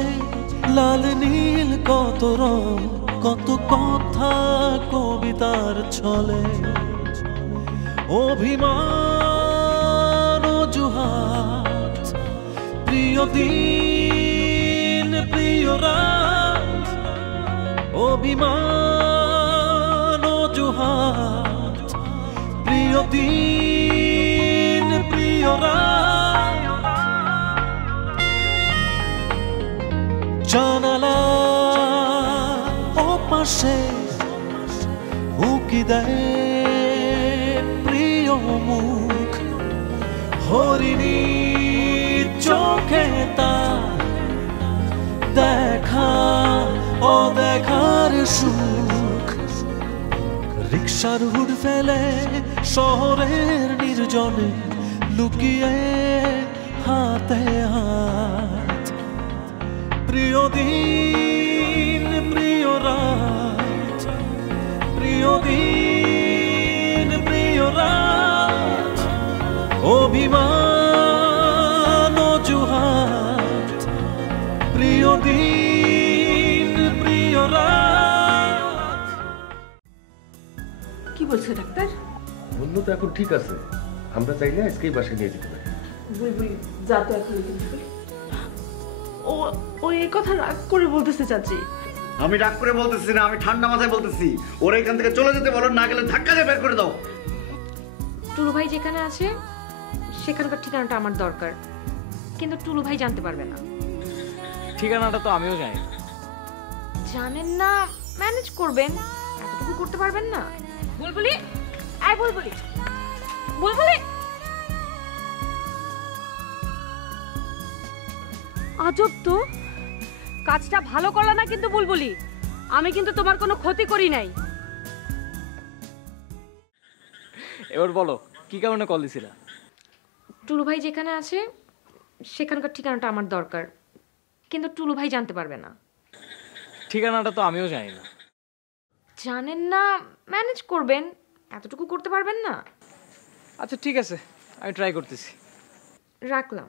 আকাশে লাল নীল কত রং, কত কথা কবিতার ছলে। অভিমান অজুহাত, প্রিয় দিন প্রিয় রাত। অভিমান অজুহাত, প্রিয় দিন প্রিয় রাত। জানালা ওপাশে উকি দেয় প্রিয় মুখ, হরিণী চোখে তার দেখা অদেখার সুখ। রিকশার হুড ফেলে শহরের নির্জনে লুকিয়ে হাতে হাত। প্রিয় দিন প্রিয় রাত, প্রিয় দিন প্রিয় রাত। অভিমান অজুহাত, প্রিয় দিন প্রিয় রাত। কি বলছো ডাক্তার? বললো তো এখন ঠিক আছে, আমরা চাইলে আজকেই বাসায় নিয়ে যেতে পারি। বুলবুল যা তো এখন। ও এই কথা রাগ করে বলতেছে চাচি। আমি রাগ করে বলতেছি না, আমি ঠান্ডা মাথায় বলতেছি। ওরা এখান থেকে চলে যেতে বলো, না গেলে ধাক্কা দিয়ে বের করে দাও। টুলু ভাই যেখানে আছে সেখানকার ঠিকানাটা আমার দরকার, কিন্তু টুলু ভাই জানতে পারবে না। ঠিকানাটা তো আমিও জানি। জানেন না, ম্যানেজ করবেন, এতটুকু করতে পারবেন না? বুলবুলি, আয় বুলবুলি, বুলবুলি। আজব তো, কাজটা ভালো করলা না কিন্তু বুলবুলি। আমি কিন্তু তোমার কোনো ক্ষতি করি নাই। এবার বলো কি কারণে কল দিছিলা? টুলু ভাই যেখানে আছে সেখানকার ঠিকানাটা আমার দরকার, কিন্তু টুলু ভাই জানতে পারবে না। ঠিকানাটা তো আমিও জানি না। জানেন না, ম্যানেজ করবেন, এতটুকু করতে পারবেন না? আচ্ছা ঠিক আছে, আমি ট্রাই করতেছি। রাখলাম।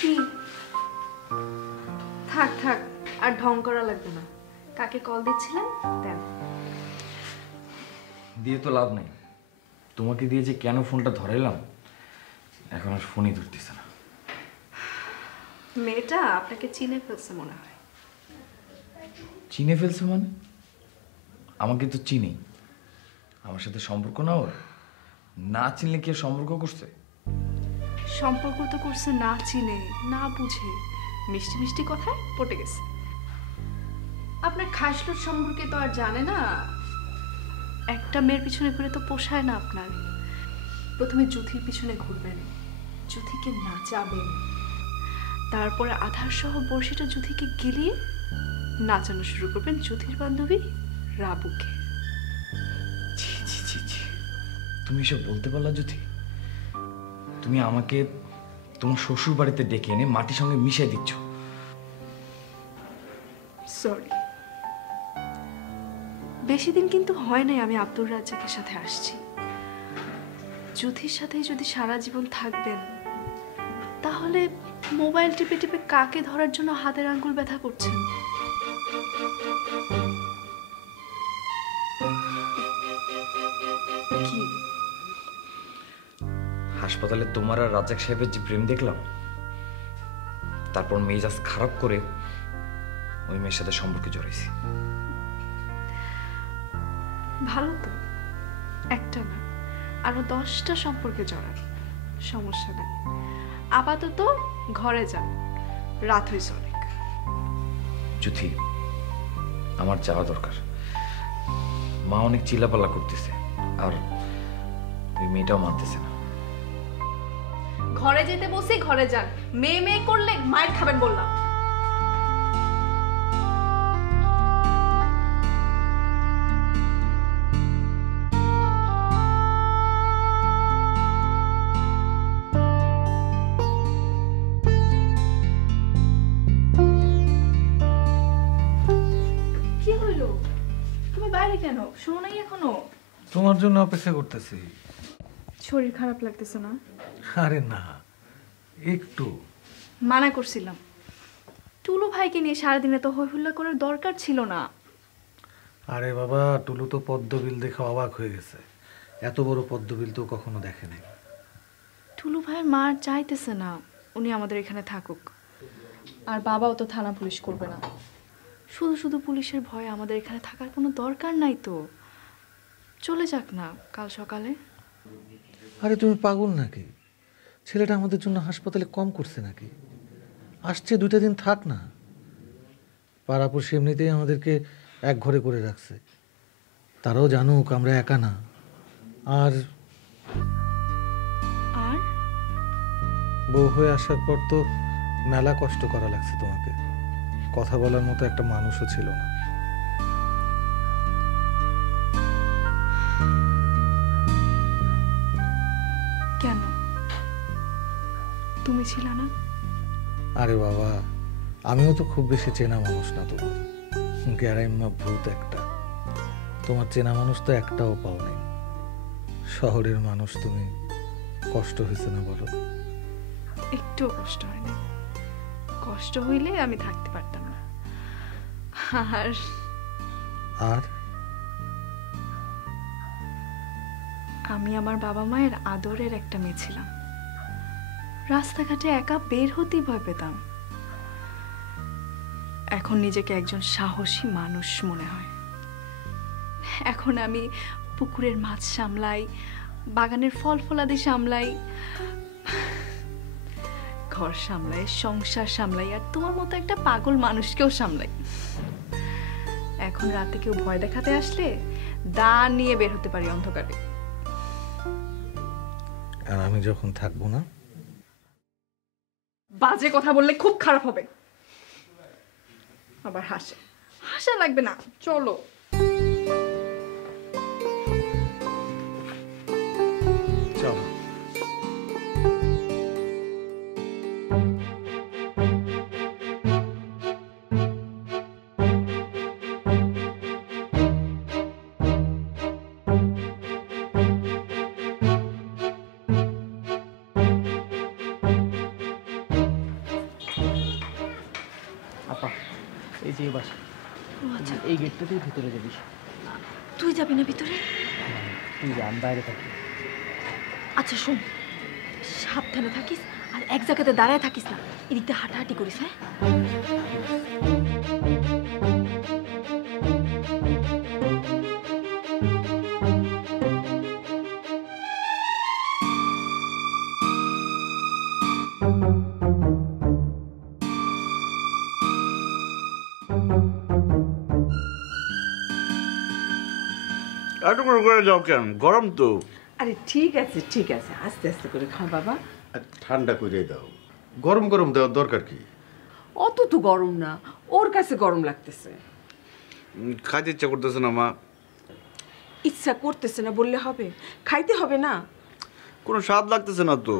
কি? থাক থাক, আর ঢং করা লাগবে না। কাকে কল দিচ্ছিলেন দেন। দিয়ে তো লাভ নেই, তোমাকে দিয়ে যে কেন ফোনটা ধরাইলাম এখন আর ফোনই ধরতেছে না। মেয়েটা আপনাকে চিনে ফেলছে মনে হয়। চিনে ফেলছে মানে? আমাকে তো চিনি, আমার সাথে সম্পর্ক না ওর। না চিনলে কি সম্পর্ক করছে? সম্পর্ক তো করছে না চিনে না বুঝে, মিষ্টি মিষ্টি কথায় পটে গেছে। আপনার খাসলুর সম্পর্কে তো আর জানে না। একটা মেয়ের পিছনে ঘুরে তো পোষায় না আপনার। প্রথমে জুথির পিছনে ঘুরবেন, জুথিকে নাচাবেন, তারপরে আধার সহ বড়শিটা জুথিকে গিলিয়ে নাচানো শুরু করবেন জুথির বান্ধবী রাবুকে। ছি ছি ছি ছি, তুমি এসব বলতে পারলা জ্যোতি? তুমি আমাকে তোমার শ্বশুর বাড়িতে ডেকে এনে মাটির সঙ্গে মিশিয়ে দিচ্ছ। সরি, বেশি দিন কিন্তু হয় নাই আমি আব্দুর রাজ্জাকের সাথে আসছি। জুথির সাথে যদি সারা জীবন থাকবেন তাহলে মোবাইল টিপে টিপে কাকে ধরার জন্য হাতের আঙ্গুল ব্যথা করছেন? কি হাসপাতালে তোমার আর রাজ্জাক সাহেবের যে প্রেম দেখলাম, তারপর মেজাজ খারাপ করে ওই মেয়ের সাথে সম্পর্কে জড়াইছি। ভালো তো, একটা না আরো 10টা সম্পর্কে জড়ান, সমস্যা নেই। আপাতত ঘরে যান, রাত হয়েছে অনেক। জ্যোতি, আমার যাওয়া দরকার। মা অনেক চিল্লাপাল্লা করতেছে, আর ওই মেয়েটাও মানতেছে না। ঘরে যেতে বসে ঘরে যান, মেয়ে মেয়ে করলে মায়ের খাবেন বললাম। কি হইল? তুমি বাইরে কেন? শোনো নাই এখনো? তোমার জন্য অপেক্ষা করতেছি। শরীর খারাপ লাগতেছে না? আরে না, একটু মানা করছিলাম। টুলু ভাইকে নিয়ে সারাদিনে তো হই হুল্লা করার দরকার ছিল না। আরে বাবা, টুলু তো পদ্মবিল দেখে অবাক হয়ে গেছে। এত বড় পদ্মবিল তো কখনো দেখেনি। টুলু ভাইয়ের মা চাইতেছে না উনি আমাদের এখানে থাকুক, আর বাবাও তো থানা পুলিশ করবে না। শুধু শুধু পুলিশের ভয়ে আমাদের এখানে থাকার কোনো দরকার নাই তো। চলে যাক না কাল সকালে। আরে তুমি পাগল নাকি? ছেলেটা আমাদের জন্য হাসপাতালে কম করছে নাকি? আসছে 2টা দিন থাক না। পাড়াপড়শি এমনিতেই আমাদেরকে এক ঘরে করে রাখছে, তারাও জানুক আমরা একা না। আর আর বউ হয়ে আসার পর তো মেলা কষ্ট করা লাগছে তোমাকে। কথা বলার মতো একটা মানুষও ছিল না। কেন তুমি ছিল না? আরে বাবা, আমিও তো খুব বেশি চেনা মানুষ না তোমার। গ্যারাইম্মা ভূত একটা। তোমার চেনা মানুষ তো একটাও পাও নাই। শহরের মানুষ তুমি, কষ্ট হয়েছে না বলো? একটুও কষ্ট হয়নি। কষ্ট হইলে আমি থাকতে পারতাম না। আর আর আমি আমার বাবা মায়ের আদরের একটা মেয়ে ছিলাম। রাস্তাঘাটে একা বের হতেই ভয় পেতাম। এখন নিজেকে একজন সাহসী মানুষ মনে হয়। এখন আমি পুকুরের মাছ সামলাই, বাগানের ফল ফলাদি সামলাই, ঘর সামলাই, সংসার সামলাই, আর তোমার মতো একটা পাগল মানুষকেও সামলাই। এখন রাতে কেউ ভয় দেখাতে আসলে দা নিয়ে বের হতে পারি অন্ধকারে। আর আমি যখন থাকবো না? বাজে কথা বললে খুব খারাপ হবে। আবার হাসে। হাসা লাগবে না, চলো। চলো। আপা, এই যে বাসা, এই গেটটা দিয়ে ভিতরে যাবি। তুই যাবি না ভিতরে? তুই যা, আমি বাইরে থাকি। আচ্ছা শোন, সাবধানে থাকিস আর এক জায়গাতে দাঁড়ায় থাকিস না, এদিকটা হাঁটাহাঁটি করিস। হ্যাঁ, একটু করে যাও কেন? গরম তো। আরে ঠিক আছে ঠিক আছে, আস্তে আস্তে করে খাও বাবা। ঠান্ডা করে দাও। গরম গরম দেওয়ার দরকার কি? অত তো গরম না, ওর কাছে গরম লাগতেছে। খাইতে ইচ্ছা করতেছে না মা। ইচ্ছা করতেছে না বললে হবে? খাইতে হবে না? কোনো স্বাদ লাগতেছে না তো।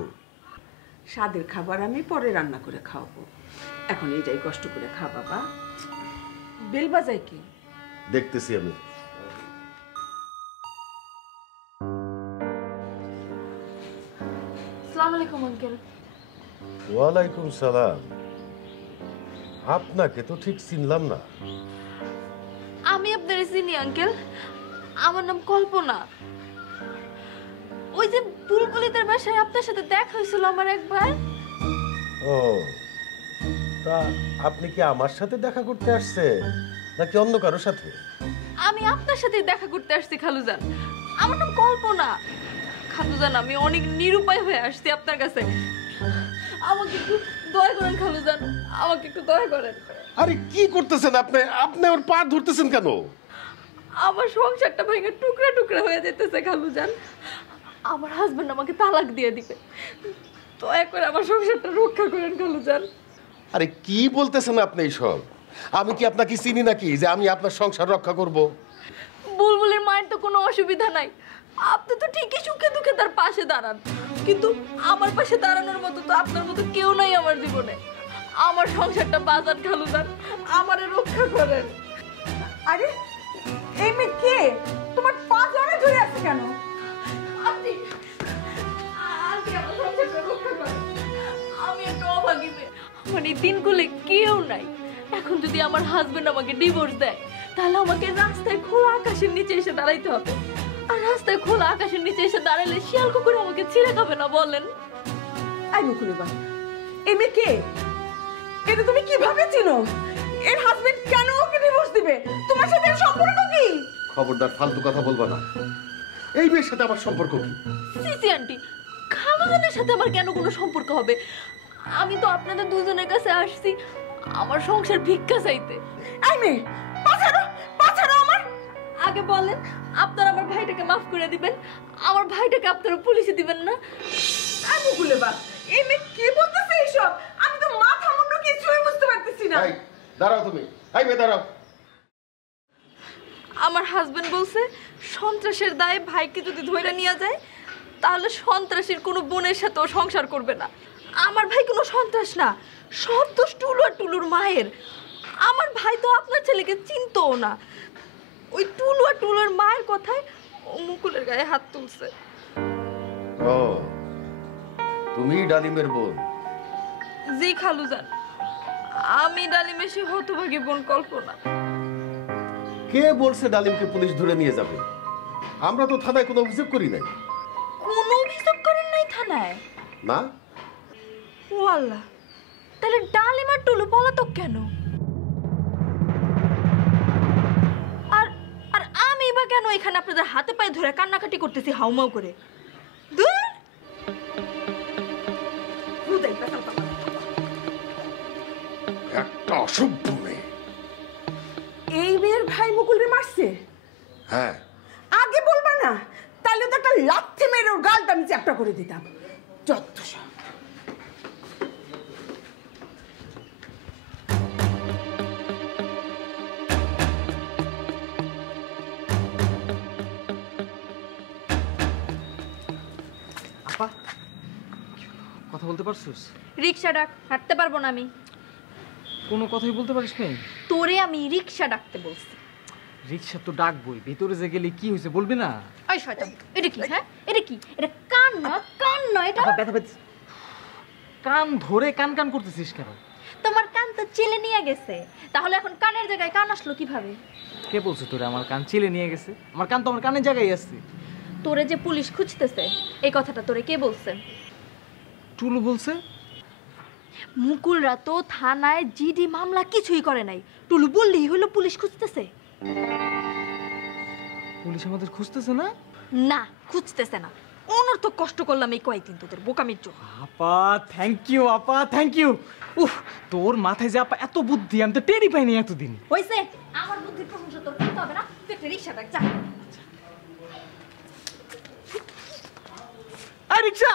স্বাদের খাবার আমি পরে রান্না করে খাওয়াবো, এখন এইটাই কষ্ট করে খা বাবা। বেল বাজায় কি? দেখতেছি আমি। আসসালামু আলাইকুম আঙ্কেল। ওয়ালাইকুম সালাম। আপনাকে তো ঠিক চিনলাম না। আমি আপনার চিনি আঙ্কেল, আমার নাম কল্পনা। ওই যে বুলবুলিদের বাসায় আপনার সাথে দেখা হয়েছিল আমার একবার। ও, তা আপনি কি আমার সাথে দেখা করতে আসছেন নাকি অন্য কারোর সাথে? আমি আপনার সাথে দেখা করতে আসছি খালুজান। আমার নাম কল্পনা। খালুজান, আমি অনেক নিরুপায় হয়ে আসছি আপনার কাছে। আমাকে একটু দয়া করেন খালুজান, আমাকে একটু দয়া করেন। আরে কি করতেছেন আপনি? আপনি ওর পা ধরতেছেন কেন? আমার সংসারটা ভেঙে টুকরা টুকরা হয়ে যেতেছে খালুজান। আমার হাজবেন্ড আমাকে তালাক দিয়ে দিবে। দয়া করে আমার সংসারটা রক্ষা করেন খালুজান। আরে কি বলতেছেন আপনি এইসব? আমি কি আপনাকে চিনি নাকি যে আমি আপনার সংসার রক্ষা করব? বুলবুলের মায়ের তো কোনো অসুবিধা নাই, আপনি তো ঠিকই সুখে দুঃখে তার পাশে দাঁড়ান, কিন্তু আমার পাশে দাঁড়ানোর মতো তো আপনার মতো কেউ নাই আমার জীবনে। আমার সংসারটা বাজার খালুজান, আমারে রক্ষা করেন। আরে এই মেয়ে কে? তোমার পা জড়ে ধরে আছে কেন? আমি একটা অভাগী মেয়ে, আমার এই দিনগুলো কেউ নাই। এখন যদি আমার হাজবেন্ড আমাকে ডিভোর্স দেয়, তাহলে আমাকে রাস্তায় খোলা আকাশের নিচে এসে দাঁড়াইতে হবে। আর রাস্তায় খোলা আকাশের নিচে এসে দাঁড়ালে শিয়াল কুকুর আমাকে ছিঁড়ে খাবে না বলেন? আই মুকুলের বাবা, এই মেয়ে কে? এটা তুমি কিভাবে চিনো? এর হাজবেন্ড কেন ওকে ডিভোর্স দিবে? তোমার সাথে এর সম্পর্ক কি? খবরদার ফালতু কথা বলবা না। এই মেয়ের সাথে আমার সম্পর্ক কি? সিসি আন্টি, খালাজানের সাথে আমার কেন কোনো সম্পর্ক হবে? আমি তো আপনাদের দুজনের কাছে আসছি আমার সংসার ভিক্ষা চাইতে। এই মেয়ে, পাছাড়ো পাছাড়ো আমার। আগে বলেন, আপনারা আমার ভাইটাকে মাফ করে দিবেন, আমার ভাইটাকে আপনারা পুলিশে দিবেন না? আই মুকুলের বাবা, এই মেয়ে কি বলতেছে এইসব? আমি তো মাথা মুন্ডু কিছুই বুঝতে পারতেছি না। এই দাঁড়াও তুমি, এই মেয়ে দাঁড়াও। আমার হাজবেন্ড বলছে সন্ত্রাসের দায়ে ভাইকে যদি ধরে নিয়ে যায়, তাহলে সন্ত্রাসীর কোনো বোনের সাথেও সংসার করবে না। আমার ভাই কোনো সন্ত্রাস না, সব দোষ টুলু আর টুলুর মায়ের। আমার ভাই তো আপনার ছেলেকে চিনতও না। ওই টুলু আর টুলুর মায়ের কথায় ও মুকুলের গায়ে হাত তুলছে। ও, তুমি ডালিমের বোন? জি খালুজান, আমি ডালিমের সে হতভাগী বোন কল্পনা। কে বলছে ডালিমকে পুলিশ ধরে নিয়ে যাবে? আমরা তো থানায় কোনো অভিযোগ করি নাই। কোনো অভিযোগ করেন নাই থানায়? না। ও আল্লাহ, তাহলে ডালিম আর টুলু পলাতক কেন? আর আর আমি বা কেন এখানে আপনাদের হাতে পায়ে ধরে কান্নাকাটি করতেছি হাউমাউ করে? দূর একটা অসভ্য মেয়ে। এই মেয়ের ভাই মুকুলরে মারছে? হ্যাঁ। আগে বলবা না, তাহলে তো একটা লাথি মেরে ওর গালটা আমি চ্যাপটা করে দিতাম। যত সব। আপা, কথা বলতে পারছিস? রিকশা ডাক, হাঁটতে পারবো না আমি। কোনো কথাই বলতে পারিস নাই? তোরে আমি রিকশা ডাকতে বলছি। রিকশা তো ডাকবই, ভেতরে যে গেলে কি হয়েছে বলবি না? ওই শয়তান, এটা কি? হ্যাঁ, এটা কি? এটা কান না, কান নয় এটা। ব্যথা ব্যথা। কান ধরে কান কান করতেছিস কেন? তোমার কান তো চেলে নিয়ে গেছে, তাহলে এখন কানের জায়গায় কান আসলো কিভাবে? কে বলছে তোরে আমার কান চেলে নিয়ে গেছে? আমার কান তো আমার কানের জায়গায় আছে। তোরে যে পুলিশ খুঁজতেছে, এই কথাটা তোরে কে বলছে? টুলু বলছে। মুকুলরা তো থানায় জিডি মামলা কিছুই করে নাই, টুলু বললেই হলো পুলিশ খুঁজতেছে। পুলিশ আমাদের খুঁজতেছে না? না, খুঁজতেছে না। অনর্থক কষ্ট করলাম এই কয়েকদিন তোদের বোকামির জন্য। আপা থ্যাংক ইউ, আপা থ্যাংক ইউ। উফ, তোর মাথায় যে আপা এত বুদ্ধি, আমি তো টেরই পাইনি এতদিন। হইছে, আমার বুদ্ধির প্রশংসা তোর করতে হবে না। তুই একটা রিকশা ডাক, যা। আর রিকশা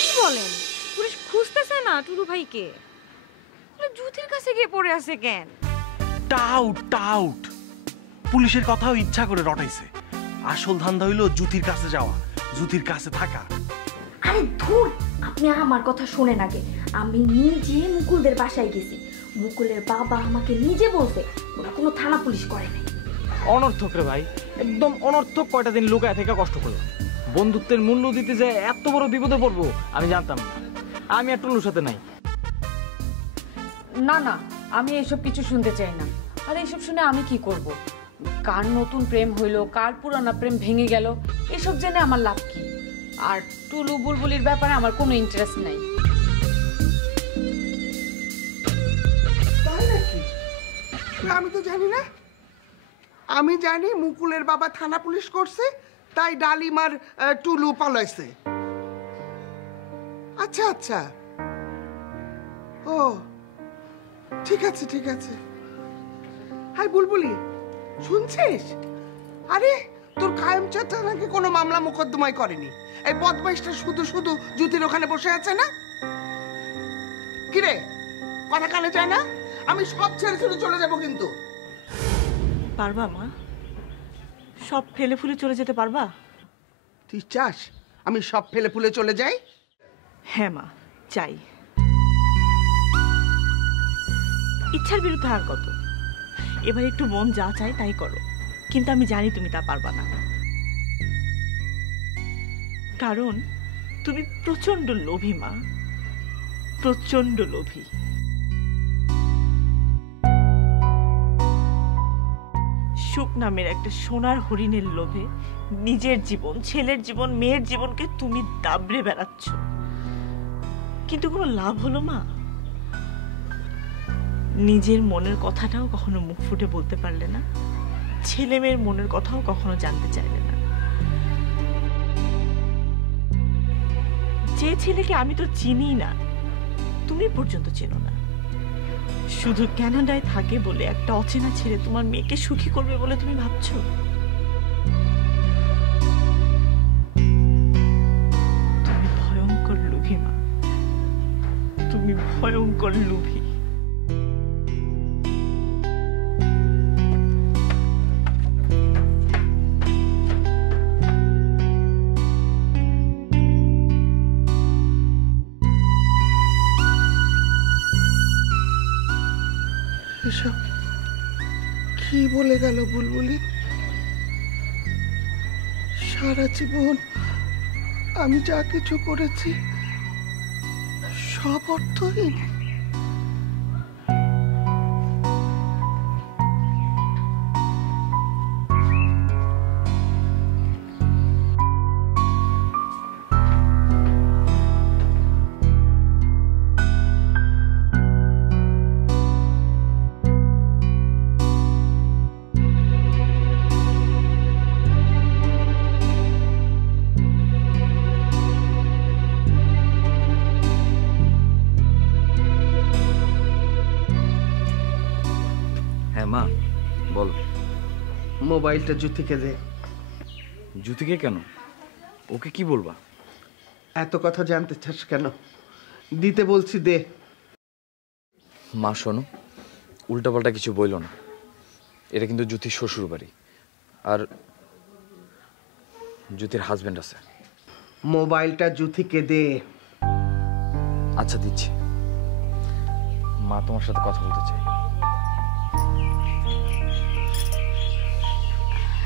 কি বলেন? পুলিশ খুঁজতেছে না টুলু ভাইকে? জুতির কাছে গিয়ে পড়ে আছে কেন? টাউট টাউট, পুলিশের কথাও ইচ্ছা করে রটাইছে। আসল ধান্দা হইলো জুতির কাছে যাওয়া, জুতির কাছে থাকা। আরে ধুর, আপনি আমার কথা শোনেন আগে। আমি নিজে মুকুলদের বাসায় গেছি, মুকুলের বাবা আমাকে নিজে বলছে ওরা কোনো থানা পুলিশ করে নাই। অনর্থক রে ভাই, একদম অনর্থক। কয়টা দিন লুকায় থেকে কষ্ট করলাম। বন্ধুত্বের মূল্য দিতে যে এত বড় বিপদে পড়বো আমি জানতাম না। আমি আর টুলুর সাথে নাই। না না, আমি এসব কিছু শুনতে চাই না। আর এইসব শুনে আমি কি করব? কার নতুন প্রেম হইলো, কার পুরানা প্রেম ভেঙে গেল, এসব জেনে আমার লাভ কি? আর টুলু বুলবুলির ব্যাপারে আমার কোনো ইন্টারেস্ট নাই। তাই নাকি? আমি তো জানি না। আমি জানি মুকুলের বাবা থানা পুলিশ করছে, তাই ডালিম আর টুলু পালাইছে। আচ্ছা আচ্ছা, ও ঠিক আছে ঠিক আছে। হাই বুলবুলি, শুনছিস? আরে তোর কায়েম চাচা নাকি কোনো মামলা মোকদ্দমাই করেনি। এই বদমাইশটা শুধু শুধু জুতির ওখানে বসে আছে না? কিরে, কথা কানে যায় না? আমি সব ছেড়ে ছেড়ে চলে যাব কিন্তু। পারবা মা? সব ফেলে ফুলে চলে যেতে পারবা? তুই চাস আমি সব ফেলে ফুলে চলে যাই? হ্যাঁ মা, চাই। ইচ্ছার বিরুদ্ধে আর কত? এবার একটু মন যা চায় তাই করো। কিন্তু আমি জানি তুমি তা পারবা না, কারণ তুমি প্রচন্ড লোভী মা, প্রচন্ড লোভী। সুখ নামের একটা সোনার হরিণের লোভে নিজের জীবন, ছেলের জীবন, মেয়ের জীবনকে তুমি দাবড়ে বেড়াচ্ছ, কিন্তু কোনো লাভ হলো মা? নিজের মনের কথাটাও কখনো মুখ ফুটে বলতে পারলে না, ছেলে মেয়ের মনের কথাও কখনো জানতে চাইলে না। যে ছেলেকে আমি তো চিনি না, তুমি পর্যন্ত চেনো না, শুধু কানাডায় থাকে বলে একটা অচেনা ছেলে তোমার মেয়েকে সুখী করবে বলে তুমি ভাবছো? তুমি ভয়ঙ্কর লোভী মা, তুমি ভয়ঙ্কর লোভী। এসব কি বলে গেল বুলবুলি? সারা জীবন আমি যা কিছু করেছি সব অর্থহীন। মা বল। মোবাইলটা জ্যোতিকে দে। জ্যোতিকে কেন? ওকে কি বলবা? এত কথা জানতে চাস কেন? দিতে বলছি দে। মা শোনো, উল্টাপাল্টা কিছু বইল না, এটা কিন্তু জ্যোতির শ্বশুর বাড়ি, আর জ্যোতির হাজবেন্ড আছে। মোবাইলটা জ্যোতিকে দে। আচ্ছা দিচ্ছি। মা তোমার সাথে কথা বলতে চাই।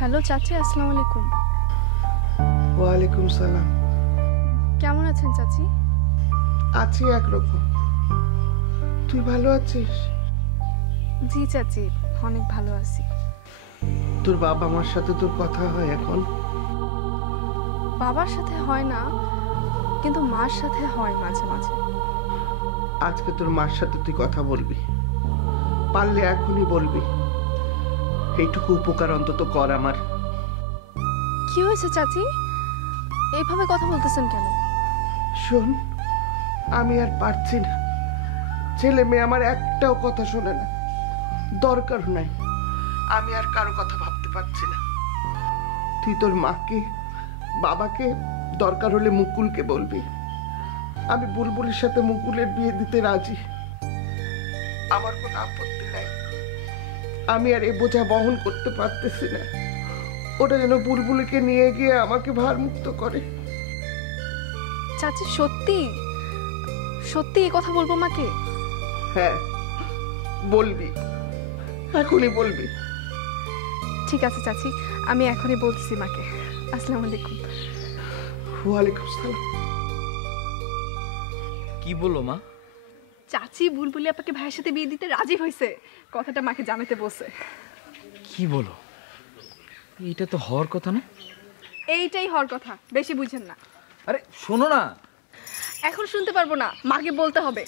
হ্যালো চাচি, আসসালামু আলাইকুম। ওয়ালাইকুম সালাম। কেমন আছেন চাচি? আছি একরকম। তুই ভালো আছিস? জি চাচি, অনেক ভালো আছি। তোর বাবা মার সাথে তোর কথা হয় এখন? বাবার সাথে হয় না, কিন্তু মার সাথে হয় মাঝে মাঝে। আজকে তোর মার সাথে তুই কথা বলবি, পারলে এখনই বলবি। এইটুকু উপকার অন্তত কর আমার। কি হয়েছে চাচি, এইভাবে কথা বলতেছেন কেন? শোন, আমি আর পারছি না। ছেলে মেয়ে আমার একটাও কথা শোনে না, দরকার নাই। আমি আর কারো কথা ভাবতে পারছি না। তুই তোর মাকে, বাবাকে, দরকার হলে মুকুলকে বলবি। আমি বুলবুলির সাথে মুকুলের বিয়ে দিতে রাজি। আমার কোনো আপত্তি নাই। আমি আর এই বোঝা বহন করতে পারতেছি না। ওটা যেন বুলবুলিকে নিয়ে গিয়ে আমাকে ভারমুক্ত করে। চাচি সত্যি সত্যি এই কথা বলবো মাকে? হ্যাঁ বলবি, এখনই বলবি। ঠিক আছে চাচি, আমি এখনই বলতেছি মাকে। আসসালামু আলাইকুম। ওয়ালাইকুম সালাম। কি বললো মা? চাচি বুলবুলি আপাকে ভাইয়ের সাথে বিয়ে দিতে রাজি হয়েছে, কথাটা মাকে জানাতে বলছে। কি বলো? এটা তো হওয়ার কথা না। এইটাই হওয়ার কথা, বেশি বুঝেন না। আরে শোনো না। এখন শুনতে পারবো না, মাকে বলতে হবে।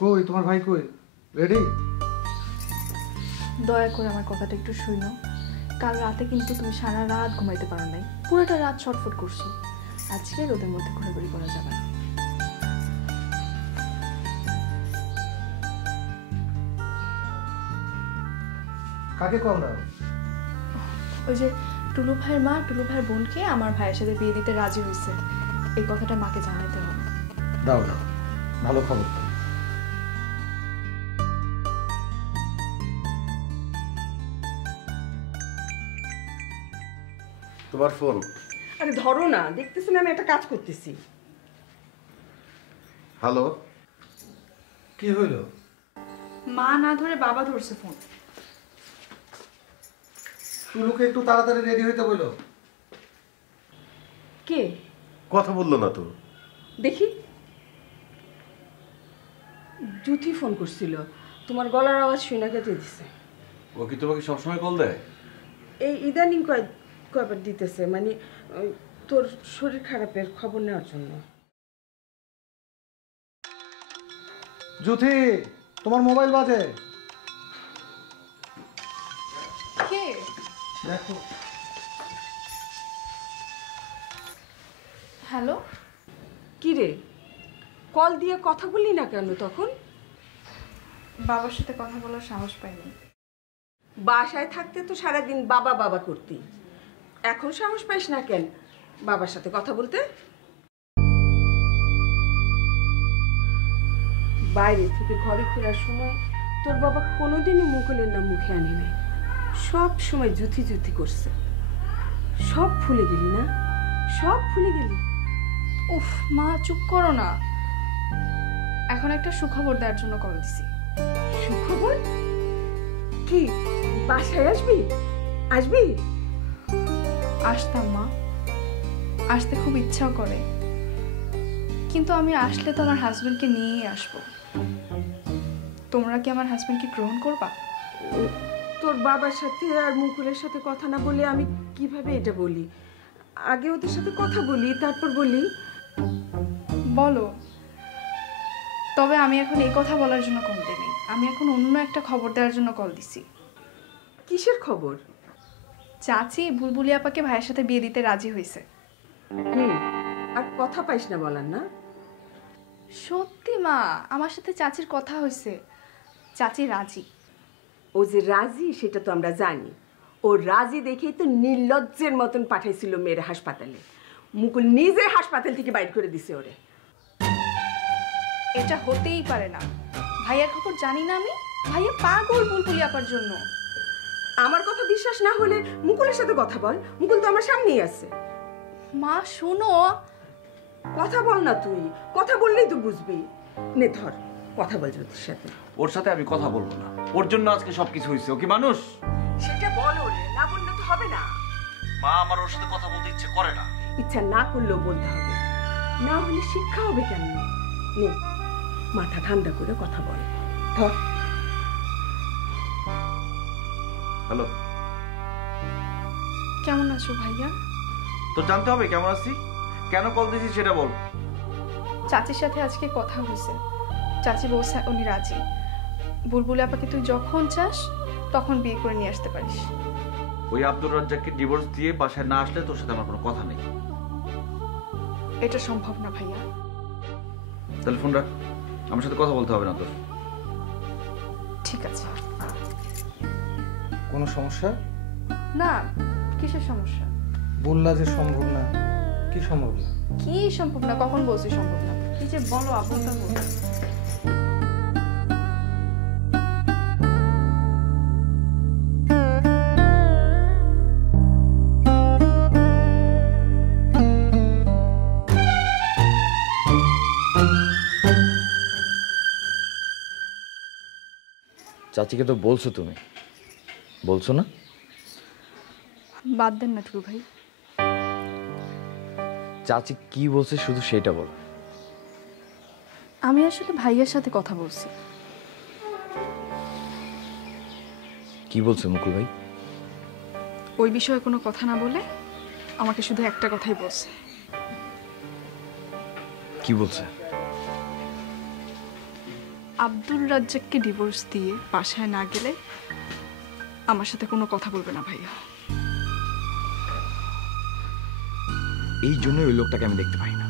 কই তোমার ভাই কই? রেডি? দয়া করে আমার কথাটা একটু শুনো। কাল রাতে কিন্তু তুমি সারা রাত ঘুমাইতে পারো নাই, পুরোটা রাত ছটফট করছো। আজকে রোদের মধ্যে ঘোরাঘুরি করা যাবে না। কাকে কল দাও? ওই যে টুলু ভাইয়ের মা টুলু ভাইয়ের বোনকে আমার ভাইয়ের সাথে বিয়ে দিতে রাজি হয়েছে, এই কথাটা মাকে জানাইতে হবে। দাও দাও, ভালো খবর। তোমার ফোন। আরে ধরো না, দেখতেছি না আমি একটা কাজ করতেছি। হ্যালো, কি হইল? মা না ধরে বাবা ধরছে ফোন। টুলুকে একটু তাড়াতাড়ি রেডি হইতে বলো। কে কথা বললো না তো? দেখি। জুথি ফোন করছিল, তোমার গলার আওয়াজ শুনে কেটে দিছে। ও কি তোমাকে সবসময় কল দেয়? এই ইদানিং কয়বার দিতেছে, মানে তোর শরীর খারাপের খবর নেওয়ার জন্য। জুথি, তোমার মোবাইল বাজে। কে? দেখো। হ্যালো। কি রে, কল দিয়ে কথা বললি না কেন তখন? বাবার সাথে কথা বলার সাহস পাইনি। বাসায় থাকতে তো সারাদিন বাবা বাবা করতি, এখন সাহস পাইস না কেন বাবার সাথে কথা বলতে? বাইরে থেকে ঘরে ফেরার সময় তোর বাবা কোনোদিনই মুকুলের নাম মুখে আনি নাই, সব সময় জুথি জুথি করছে। সব ভুলে গেলি না? সব ভুলে গেলি? উফ মা, চুপ করো না। এখন একটা সুখবর দেওয়ার জন্য কল দিছি। সুখবর? কি, বাসায় আসবি? আসবি? আসতাম মা, আসতে খুব ইচ্ছাও করে, কিন্তু আমি আসলে তো আমার হাজবেন্ডকে নিয়েই আসবো। তোমরা কি আমার হাজবেন্ডকে গ্রহণ করবা? তোর বাবার সাথে আর মুকুলের সাথে কথা না বলে আমি কিভাবে এটা বলি? আগে ওদের সাথে কথা বলি, তারপর বলি। বলো। তবে আমি এখন এই কথা বলার জন্য কল দিইনি, আমি এখন অন্য একটা খবর দেওয়ার জন্য কল দিছি। কিসের খবর? চাচি বুলবুলি আপাকে ভাইয়ের সাথে বিয়ে দিতে রাজি হয়েছে। আর কথা পাইস না বলার না? সত্যি মা, আমার সাথে চাচির কথা হয়েছে, চাচি রাজি। ও যে রাজি সেটা তো আমরা জানি, ও রাজি দেখেই তো নির্লজ্জের মতন পাঠাইছিল মেয়ের হাসপাতালে। মুকুল নিজে হাসপাতাল থেকে বাইর করে দিছে ওরে। এটা হতেই পারে না, ভাইয়ার খবর জানি না আমি? ভাইয়া পাগল বুলবুলি আপার জন্য। আমার কথা বিশ্বাস না হলে মুকুলের সাথে কথা বল, মুকুল তো আমার সামনেই আছে। মা শোনো। কথা বল না তুই, কথা বললেই তো বুঝবি। নে ধর, কথা বল জ্যোতির সাথে। ওর সাথে আমি কথা বলবো না, ওর জন্য আজকে সবকিছু হয়েছে। ও কি মানুষ? সেটা বল ওরে, না বললে তো হবে না। মা, আমার ওর সাথে কথা বলতে ইচ্ছে করে না। ইচ্ছা না করলেও বলতে হবে, না হলে শিক্ষা হবে কেন? নে মাথা ঠান্ডা করে কথা বল, ধর। হ্যালো, কেমন আছো ভাইয়া? তো জানতে হবে কেমন আছি, কেন কল দিয়েছি সেটা বল। চাচির সাথে আজকে কথা হয়েছে, চাচি বলছে উনি রাজি। বুলবুলি আপাকে তুই যখন চাস তখন বিয়ে করে নিয়ে আসতে পারিস। ওই আব্দুর রাজ্জাককে ডিভোর্স দিয়ে বাসায় না আসলে তোর সাথে আমার কোনো কথা নেই। এটা সম্ভব না ভাইয়া। তাহলে ফোন রাখ, আমার সাথে কথা বলতে হবে না তোর। ঠিক আছে। কোনো সমস্যা? না, কিসের সমস্যা? বললা যে সম্ভব না, কি সম্ভব না? কি সম্ভব না? কখন বলছি সম্ভব না? কি যে বলো আবুলটা বলো। চাচিকে তো বলছো, তুমি বলছো না? বাদ দেন না টুকু ভাই। চাচি কি বলছে শুধু সেটা বল। আমি আসলে ভাইয়ের সাথে কথা বলছি। কি বলছে মুকুল ভাই? ওই বিষয়ে কোনো কথা না বলে আমাকে শুধু একটা কথাই বলছে। কি বলছে? আব্দুল রাজ্জাককে ডিভোর্স দিয়ে বাসায় না গেলে আমার সাথে কোনো কথা বলবে না ভাইয়া। এই জন্য ওই লোকটাকে আমি দেখতে পাই না।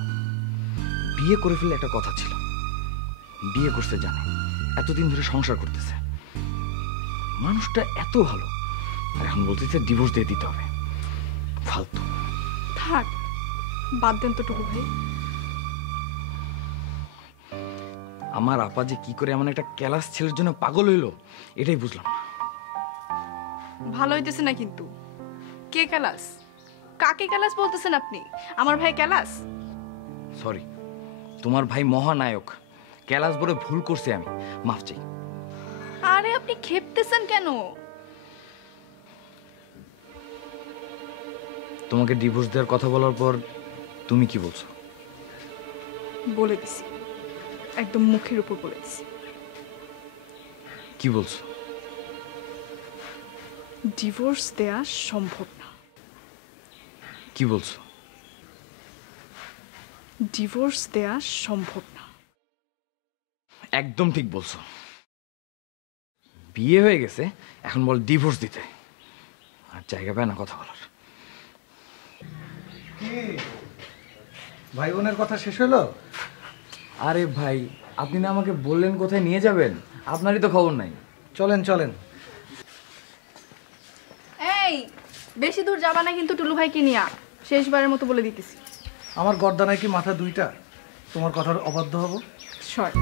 বিয়ে করে ফেললে একটা কথা ছিল, বিয়ে করতে জানে, এতদিন ধরে সংসার করতেছে, মানুষটা এত ভালো, আর এখন বলতেছে ডিভোর্স দিয়ে দিতে হবে। ফালতু। থাক, বাদ দেন তো টুকু ভাই। আমার আপা যে কি করে এমন একটা ক্যালাস ছেলের জন্য পাগল হইলো এটাই বুঝলাম না। ভালো হইতেছে না কিন্তু। কে ক্যালাস? কাকে ক্যালাস বলতেছেন আপনি? আমার ভাই ক্যালাস? সরি, তোমার ভাই মহানায়ক। ক্যালাস বলে ভুল করছি আমি, মাফ চাই। আরে আপনি খেপতেছেন কেন? তোমাকে ডিভোর্স দেওয়ার কথা বলার পর তুমি কি বলছো? বলে দিছি, একদম মুখের উপর বলে দিছি। কি বলছো? ডিভোর্স দেয়া সম্ভব না। কি বলছো? ডিভোর্স দেয়া সম্ভব না। একদম ঠিক বলছো। বিয়ে হয়ে গেছে, এখন বল ডিভোর্স দিতে, আর জায়গা পায় না কথা বলার। ভাই বোনের কথা শেষ হলো? আরে ভাই, আপনি না আমাকে বললেন কোথায় নিয়ে যাবেন, আপনারই তো খবর নাই। চলেন চলেন। এই বেশি দূর যাবা না কিন্তু টুলু ভাইকে নিয়া, শেষবারের মতো বলে দিতেছি। আমার গর্দানায় কি মাথা দুইটা? তোমার কথার অবাধ্য হব? শর্ট।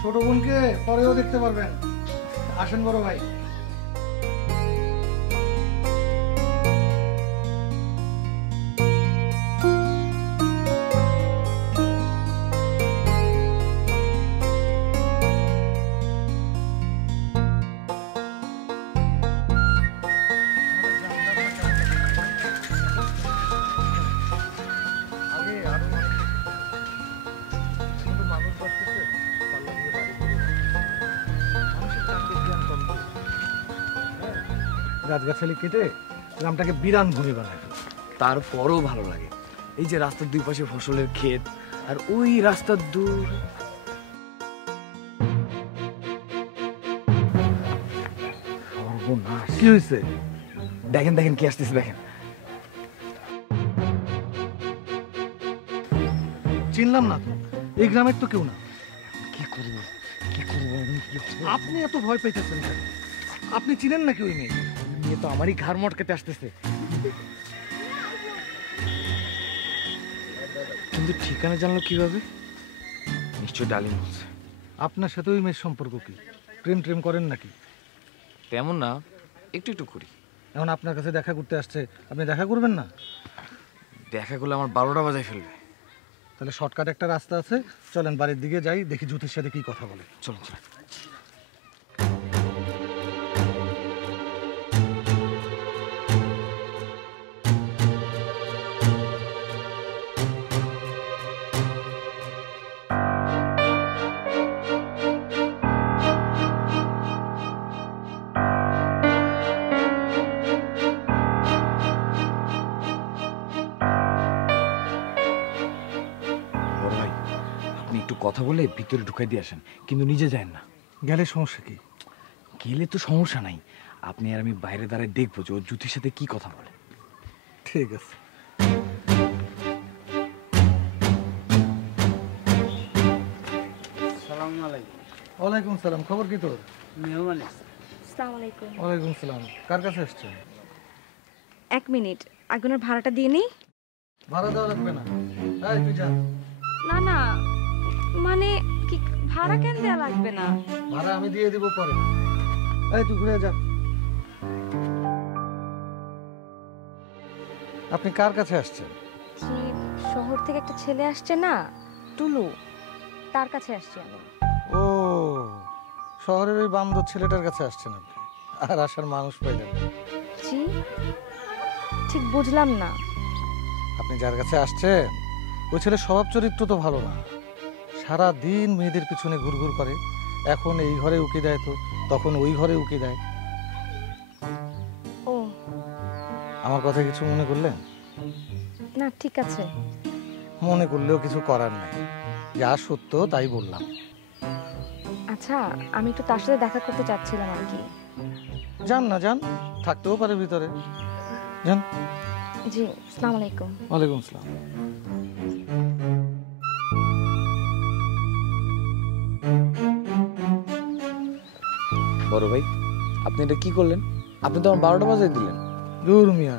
ছোট বোনকে পরেও দেখতে পারবেন। আসেন বড় ভাই। গাছগাছালি কেটে গ্রামটাকে বিরান ভূমি বানায়। তারপরও ভালো লাগে, এই যে রাস্তার দুই পাশে ফসলের ক্ষেত, আর ওই রাস্তার দূর কি হয়েছে? দেখেন দেখেন কি আসতেছে, দেখেন। চিনলাম না তো, এই গ্রামের তো কেউ না। কি করবো কি করবো? আপনি এত ভয় পাইতেছেন কেন? আপনি চিনেন নাকি ওই মেয়ে? মেয়ে তো আমারই ঘাড় মটকাতে আসতেছে, কিন্তু ঠিকানা জানলো কিভাবে? নিশ্চয় ডালিম বলছে। আপনার সাথে ওই মেয়ের সম্পর্ক কি? প্রেম ট্রেম করেন নাকি? তেমন না, একটু একটু করি। এখন আপনার কাছে দেখা করতে আসছে, আপনি দেখা করবেন না? দেখা করলে আমার 12টা বাজায় ফেলবে। তাহলে শর্টকাট একটা রাস্তা আছে, চলেন বাড়ির দিকে যাই, দেখি জ্যোতির সাথে কি কথা বলে। চলুন চলুন। কথা বলে ভিতরে ঢুকাই দিয়ে আসেন, কিন্তু নিজে যায় না। গেলে সমস্যা কি? গেলে তো সমস্যা নাই, আপনি আর আমি বাইরে দাঁড়ায় দেখবো যে ও জ্যোতির সাথে কি কথা বলে। ঠিক আছে। ওয়ালাইকুম সালাম। খবর কি তোর? ওয়ালাইকুম সালাম। কার কাছে আসছে? 1 মিনিট, আগুনের ভাড়াটা দিয়ে নেই। ভাড়া দেওয়া লাগবে না, এই তুই যা। না না, মানে কি ভাড়া কেন দেওয়া লাগবে না? ভাড়া আমি দিয়ে দিব পরে। এই তুই ঘুরে যা। আপনি কার কাছে আসছেন? শহর থেকে একটা ছেলে আসছে না, টুলু, তার কাছে আসছি আমি। ও, শহরের ওই বান্ধব ছেলেটার কাছে আসছেন আপনি? আর আসার মানুষ পাইলেন? জি, ঠিক বুঝলাম না। আপনি যার কাছে আসছেন ওই ছেলে স্বভাব চরিত্র তো ভালো না, সারা দিন মেয়েদের পিছনে ঘুরঘুর করে। এখন এই ঘরে উকি দেয়, তো তখন ওই ঘরে উকি দেয়। ও, আমার কথা কিছু মনে করলেন? না ঠিক আছে। মনে করলেও কিছু করার নাই, যা সত্য তাই বললাম। আচ্ছা, আমি একটু তার সাথে দেখা করতে চাচ্ছিলাম আর কি। যান না, যান, থাকতেও পারে ভিতরে, যান। জি, আসসালামু আলাইকুম। ওয়ালাইকুম আসসালাম। বড় ভাই, আপনি এটা কি করলেন? আপনি তো আমার 12টা বাজায় দিলেন। দূর মিয়া,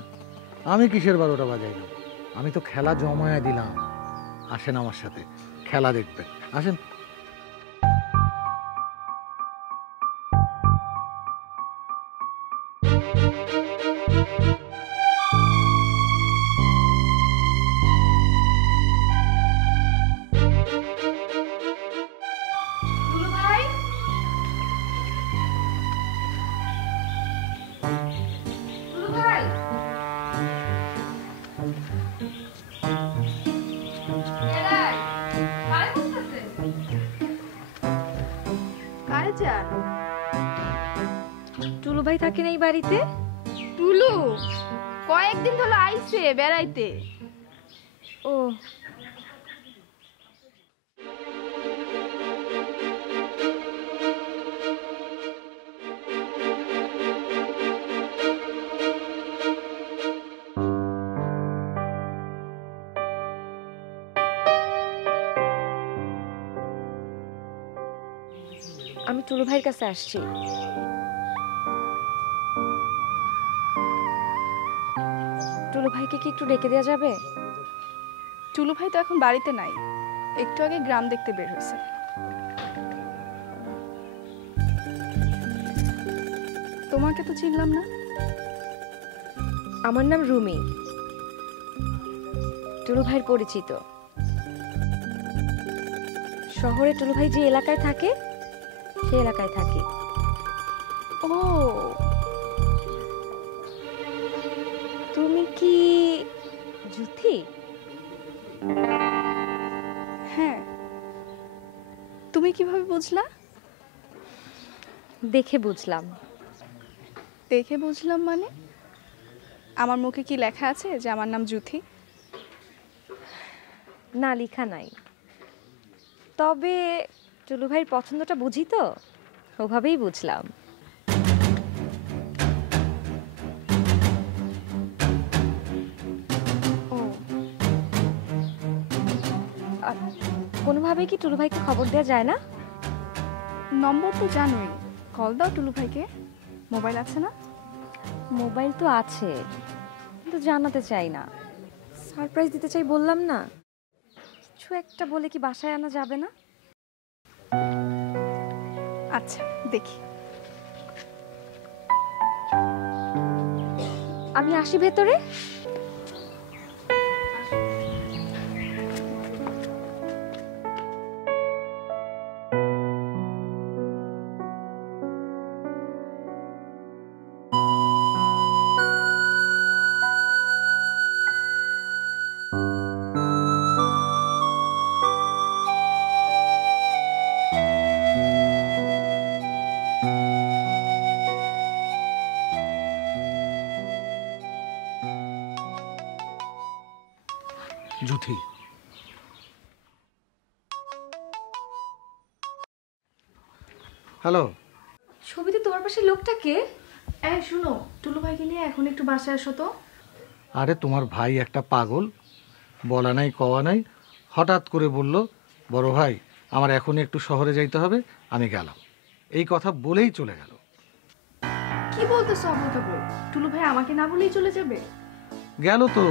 আমি কিসের 12টা বাজাইলাম? আমি তো খেলা জমায়া দিলাম। আসেন আমার সাথে, খেলা দেখবেন, আসেন। ভাই থাকে না এই বাড়িতে? টুলু কয়েকদিন হলো আইছে বেড়াইতে। ও আমি টুলু ভাইয়ের কাছে আসছি। টুলু ভাইকে কি একটু ডেকে দেওয়া যাবে? টুলু ভাই তো এখন বাড়িতে নাই, একটু আগে গ্রাম দেখতে বের হয়েছে। তোমাকে তো চিনলাম না। আমার নাম রুমি, টুলু ভাইয়ের পরিচিত। শহরে টুলু ভাই যে এলাকায় থাকে সেই এলাকায় থাকি। ও তুমি কি জুথি? হ্যাঁ। তুমি কিভাবে বুঝলা? দেখে বুঝলাম। দেখে বুঝলাম মানে? আমার মুখে কি লেখা আছে যে আমার নাম জুথি? না, লেখা নাই। তবে টুলু ভাইয়ের পছন্দটা বুঝি তো, ওভাবেই বুঝলাম। কোনোভাবে কি টুলু ভাইকে খবর দেওয়া যায় না? নম্বর তো জানোই, কল দাও টুলু ভাইকে। মোবাইল আছে না? মোবাইল তো আছে, কিন্তু জানাতে চাই না। সারপ্রাইজ দিতে চাই বললাম না। কিছু একটা বলে কি বাসায় আনা যাবে না? আচ্ছা দেখি। আমি আসি ভেতরে। জুথি, হ্যালো। ছবিতে তোমার পাশে লোকটা কে? এই শুনো, টুলু ভাইকে নিয়ে এখন একটু বাসায় আসো তো। আরে তোমার ভাই একটা পাগল, বলা নাই কওয়া নাই, হঠাৎ করে বলল বড় ভাই আমার এখনই একটু শহরে যাইতে হবে, আমি গেলাম। এই কথা বলেই চলে গেল। কি বলতেছো আবল তাবল? টুলু ভাই আমাকে না বলেই চলে যাবে? গেল তো,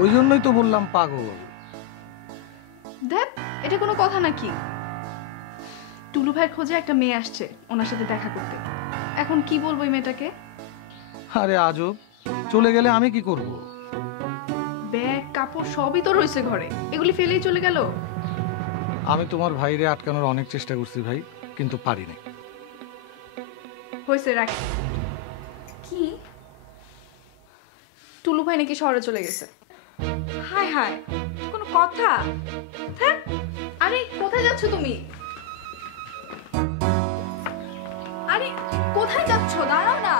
ওই জন্যই তো বললাম পাগল। দেখ, এটা কোনো কথা নাকি? টুলু ভাইয়ের খোঁজে একটা মেয়ে আসছে ওনার সাথে দেখা করতে। এখন কি বলবো এই মেয়েটাকে? আরে আজব, চলে গেলে আমি কি করব? ব্যাগ কাপড় সবই তো রয়েছে ঘরে, এগুলি ফেলেই চলে গেল। আমি তোমার ভাইরে আটকানোর অনেক চেষ্টা করছি ভাই, কিন্তু পারিনি। হয়েছে, রাখ। কি? টুলু ভাই নাকি শহরে চলে গেছে? হায় হায়, কোনো কথা? হ্যাঁ, আরে কোথায় যাচ্ছ তুমি? আরে কোথায় যাচ্ছ? দাঁড়াও না।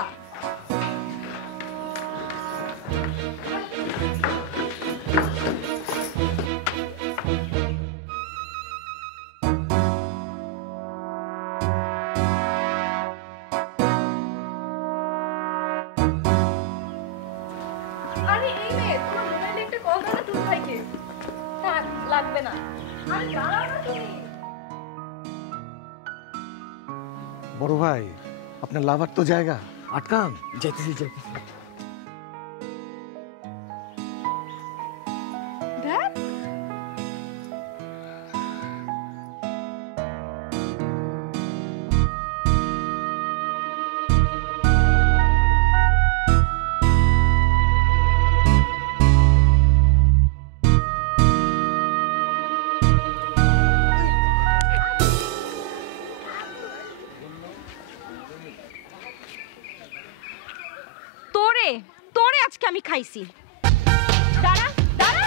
আরে এই মেয়ে, তোমার মোবাইলে একটা কল দাও না টুলু ভাইকে। থাক, লাগবে না। আরে দাঁড়াও না তুমি। বড় ভাই, আপনার লাভার তো জায়গা, আটকান। যাইতেছি যাইতেছি। দেখ, তোরে আজকে আমি খাইছি। দাঁড়া দাঁড়া।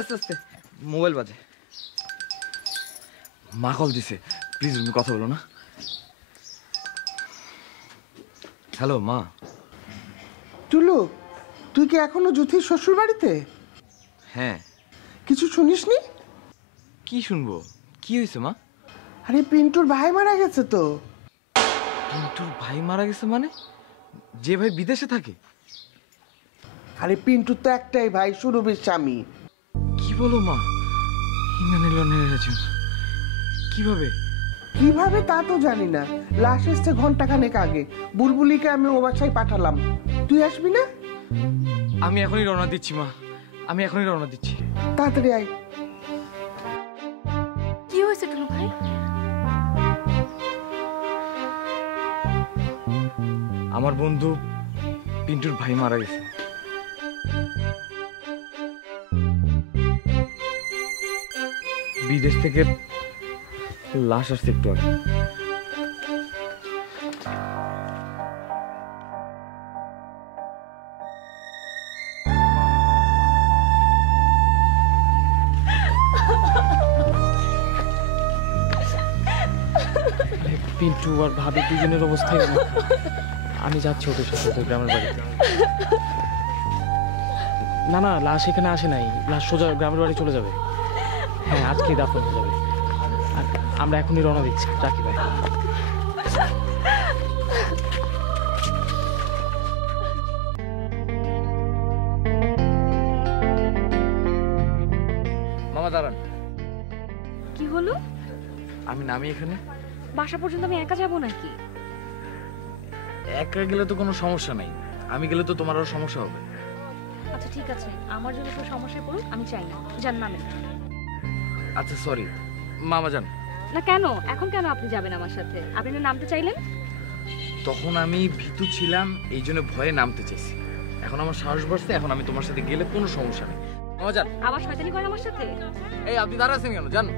আস্তে আস্তে মোবাইল বাজে। মা কল দিছে, প্লিজ তুমি কথা বলো না। হ্যালো মা। টুলু, তুই কি এখনো জ্যোতির শ্বশুর বাড়িতে? হ্যাঁ। কিছু শুনিসনি? কি শুনবো? কি হয়েছে মা? আরে পিন্টুর ভাই মারা গেছে তো। পিন্টুর ভাই মারা গেছে মানে? যে ভাই বিদেশে থাকে? আরে পিন্টুর তো একটাই ভাই, সুরভির স্বামী। কি বলো মা? কিভাবে? কিভাবে তা তো জানি না, লাশ এসছে ঘন্টাখানেক আগে। বুলবুলিকে আমি ও বাসায় পাঠালাম, তুই আসবি না? আমি এখনই রওনা দিচ্ছি মা, আমি এখনই রওনা দিচ্ছি। তাড়াতাড়ি আয়। কি হয়েছে টুলু ভাই? আমার বন্ধু পিন্টুর ভাই মারা গেছে। বিদেশ থেকে লাশ আসছে একটু আগে। পিন্টু আর ভাবি দুজনের অবস্থায় আমি যাচ্ছি ওদের সাথে গ্রামের বাড়িতে। না না, লাশ এখানে আসে নাই, লাশ সোজা গ্রামের বাড়ি চলে যাবে। হ্যাঁ, আজকেই দাফন হয়ে যাবে। আর আমরা এখনই রওনা দিচ্ছি। রাখি ভাই। মামা দাঁড়ান। কি হলো? আমি নামি এখানে। বাসা পর্যন্ত আমি একা যাব নাকি? একা গেলে তো কোনো সমস্যা নাই, আমি গেলে তো তোমার আরো সমস্যা হবে। আচ্ছা ঠিক আছে, আমার জন্য কোনো সমস্যায় পড়ুক আমি চাই না। যান নামেন। আচ্ছা সরি মামা যান। না কেন? এখন কেন আপনি যাবেন আমার সাথে? আপনি না নামতে চাইলেন? তখন আমি ভীতু ছিলাম, এই জন্য ভয়ে নামতে চাইছি। এখন আমার সাহস বাড়ছে, এখন আমি তোমার সাথে গেলে কোনো সমস্যা নেই। মামা যান। আবার শয়তানি করেন আমার সাথে? এই আপনি দাঁড়া আছেন কেন? যান।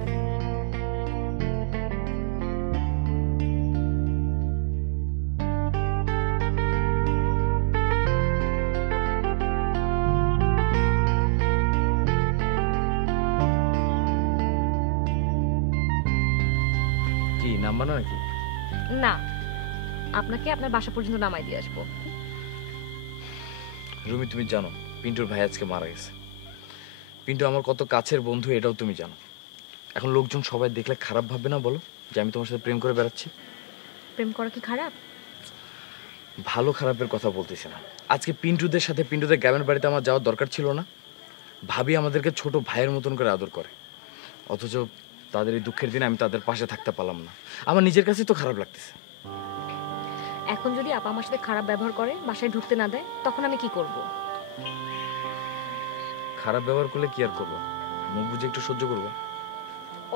কি নাম্বার না নাকি? না, আপনাকে আপনার বাসা পর্যন্ত নামাই দিয়ে আসবো। রুমি তুমি জানো পিন্টুর ভাই আজকে মারা গেছে। পিন্টু আমার কত কাছের বন্ধু এটাও তুমি জানো। এখন লোকজন সবাই দেখলে খারাপ ভাববে না বলো যে আমি তোমার সাথে প্রেম করে বেড়াচ্ছি? প্রেম করা কি খারাপ? ভালো খারাপের কথা বলতেছি না। আজকে পিন্টুদের সাথে পিন্টুদের গ্রামের বাড়িতে আমার যাওয়ার দরকার ছিল না? ভাবি আমাদেরকে ছোট ভাইয়ের মতন করে আদর করে, অথচ তাদের এই দুঃখের দিনে আমি তাদের পাশে থাকতে পারলাম না। আমার নিজের কাছে তো খারাপ লাগতেছে। এখন যদি আপা আমার সাথে খারাপ ব্যবহার করে, বাসায় ঢুকতে না দেয়, তখন আমি কি করব? খারাপ ব্যবহার করলে কি আর করবো? মুখ বুঝে একটু সহ্য করবো।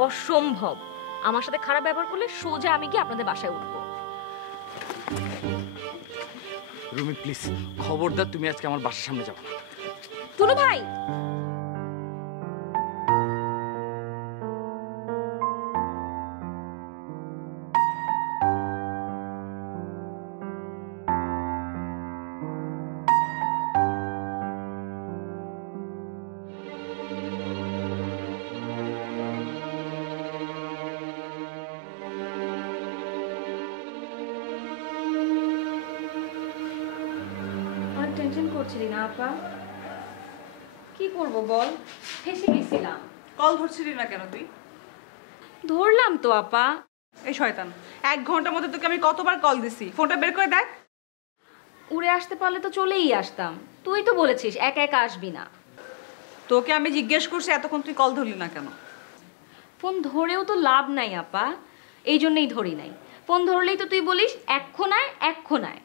অসম্ভব। আমার সাথে খারাপ ব্যবহার করলে সোজা আমি কি আপনাদের বাসায় উঠবো। রুমি প্লিজ, খবরদার তুমি আজকে আমার বাসার সামনে যাবে না। টুলু ভাই, টেনশন করছিলি না আপা? কি করব বল, ফেসে গেছিলাম। কল ধরছিলি না কেন তুই? ধরলাম তো আপা। এই শয়তান, 1 ঘন্টার মধ্যে তোকে আমি কতবার কল দিছি, ফোনটা বের করে দেখ। উড়ে আসতে পারলে তো চলেই আসতাম, তুই তো বলেছিস একা একা আসবি না। তোকে আমি জিজ্ঞেস করছি এতক্ষণ তুই কল ধরলি না কেন? ফোন ধরেও তো লাভ নাই আপা, এই জন্যই ধরি নাই। ফোন ধরলেই তো তুই বলিস এক্ষণ আয় এক্ষণ আয়,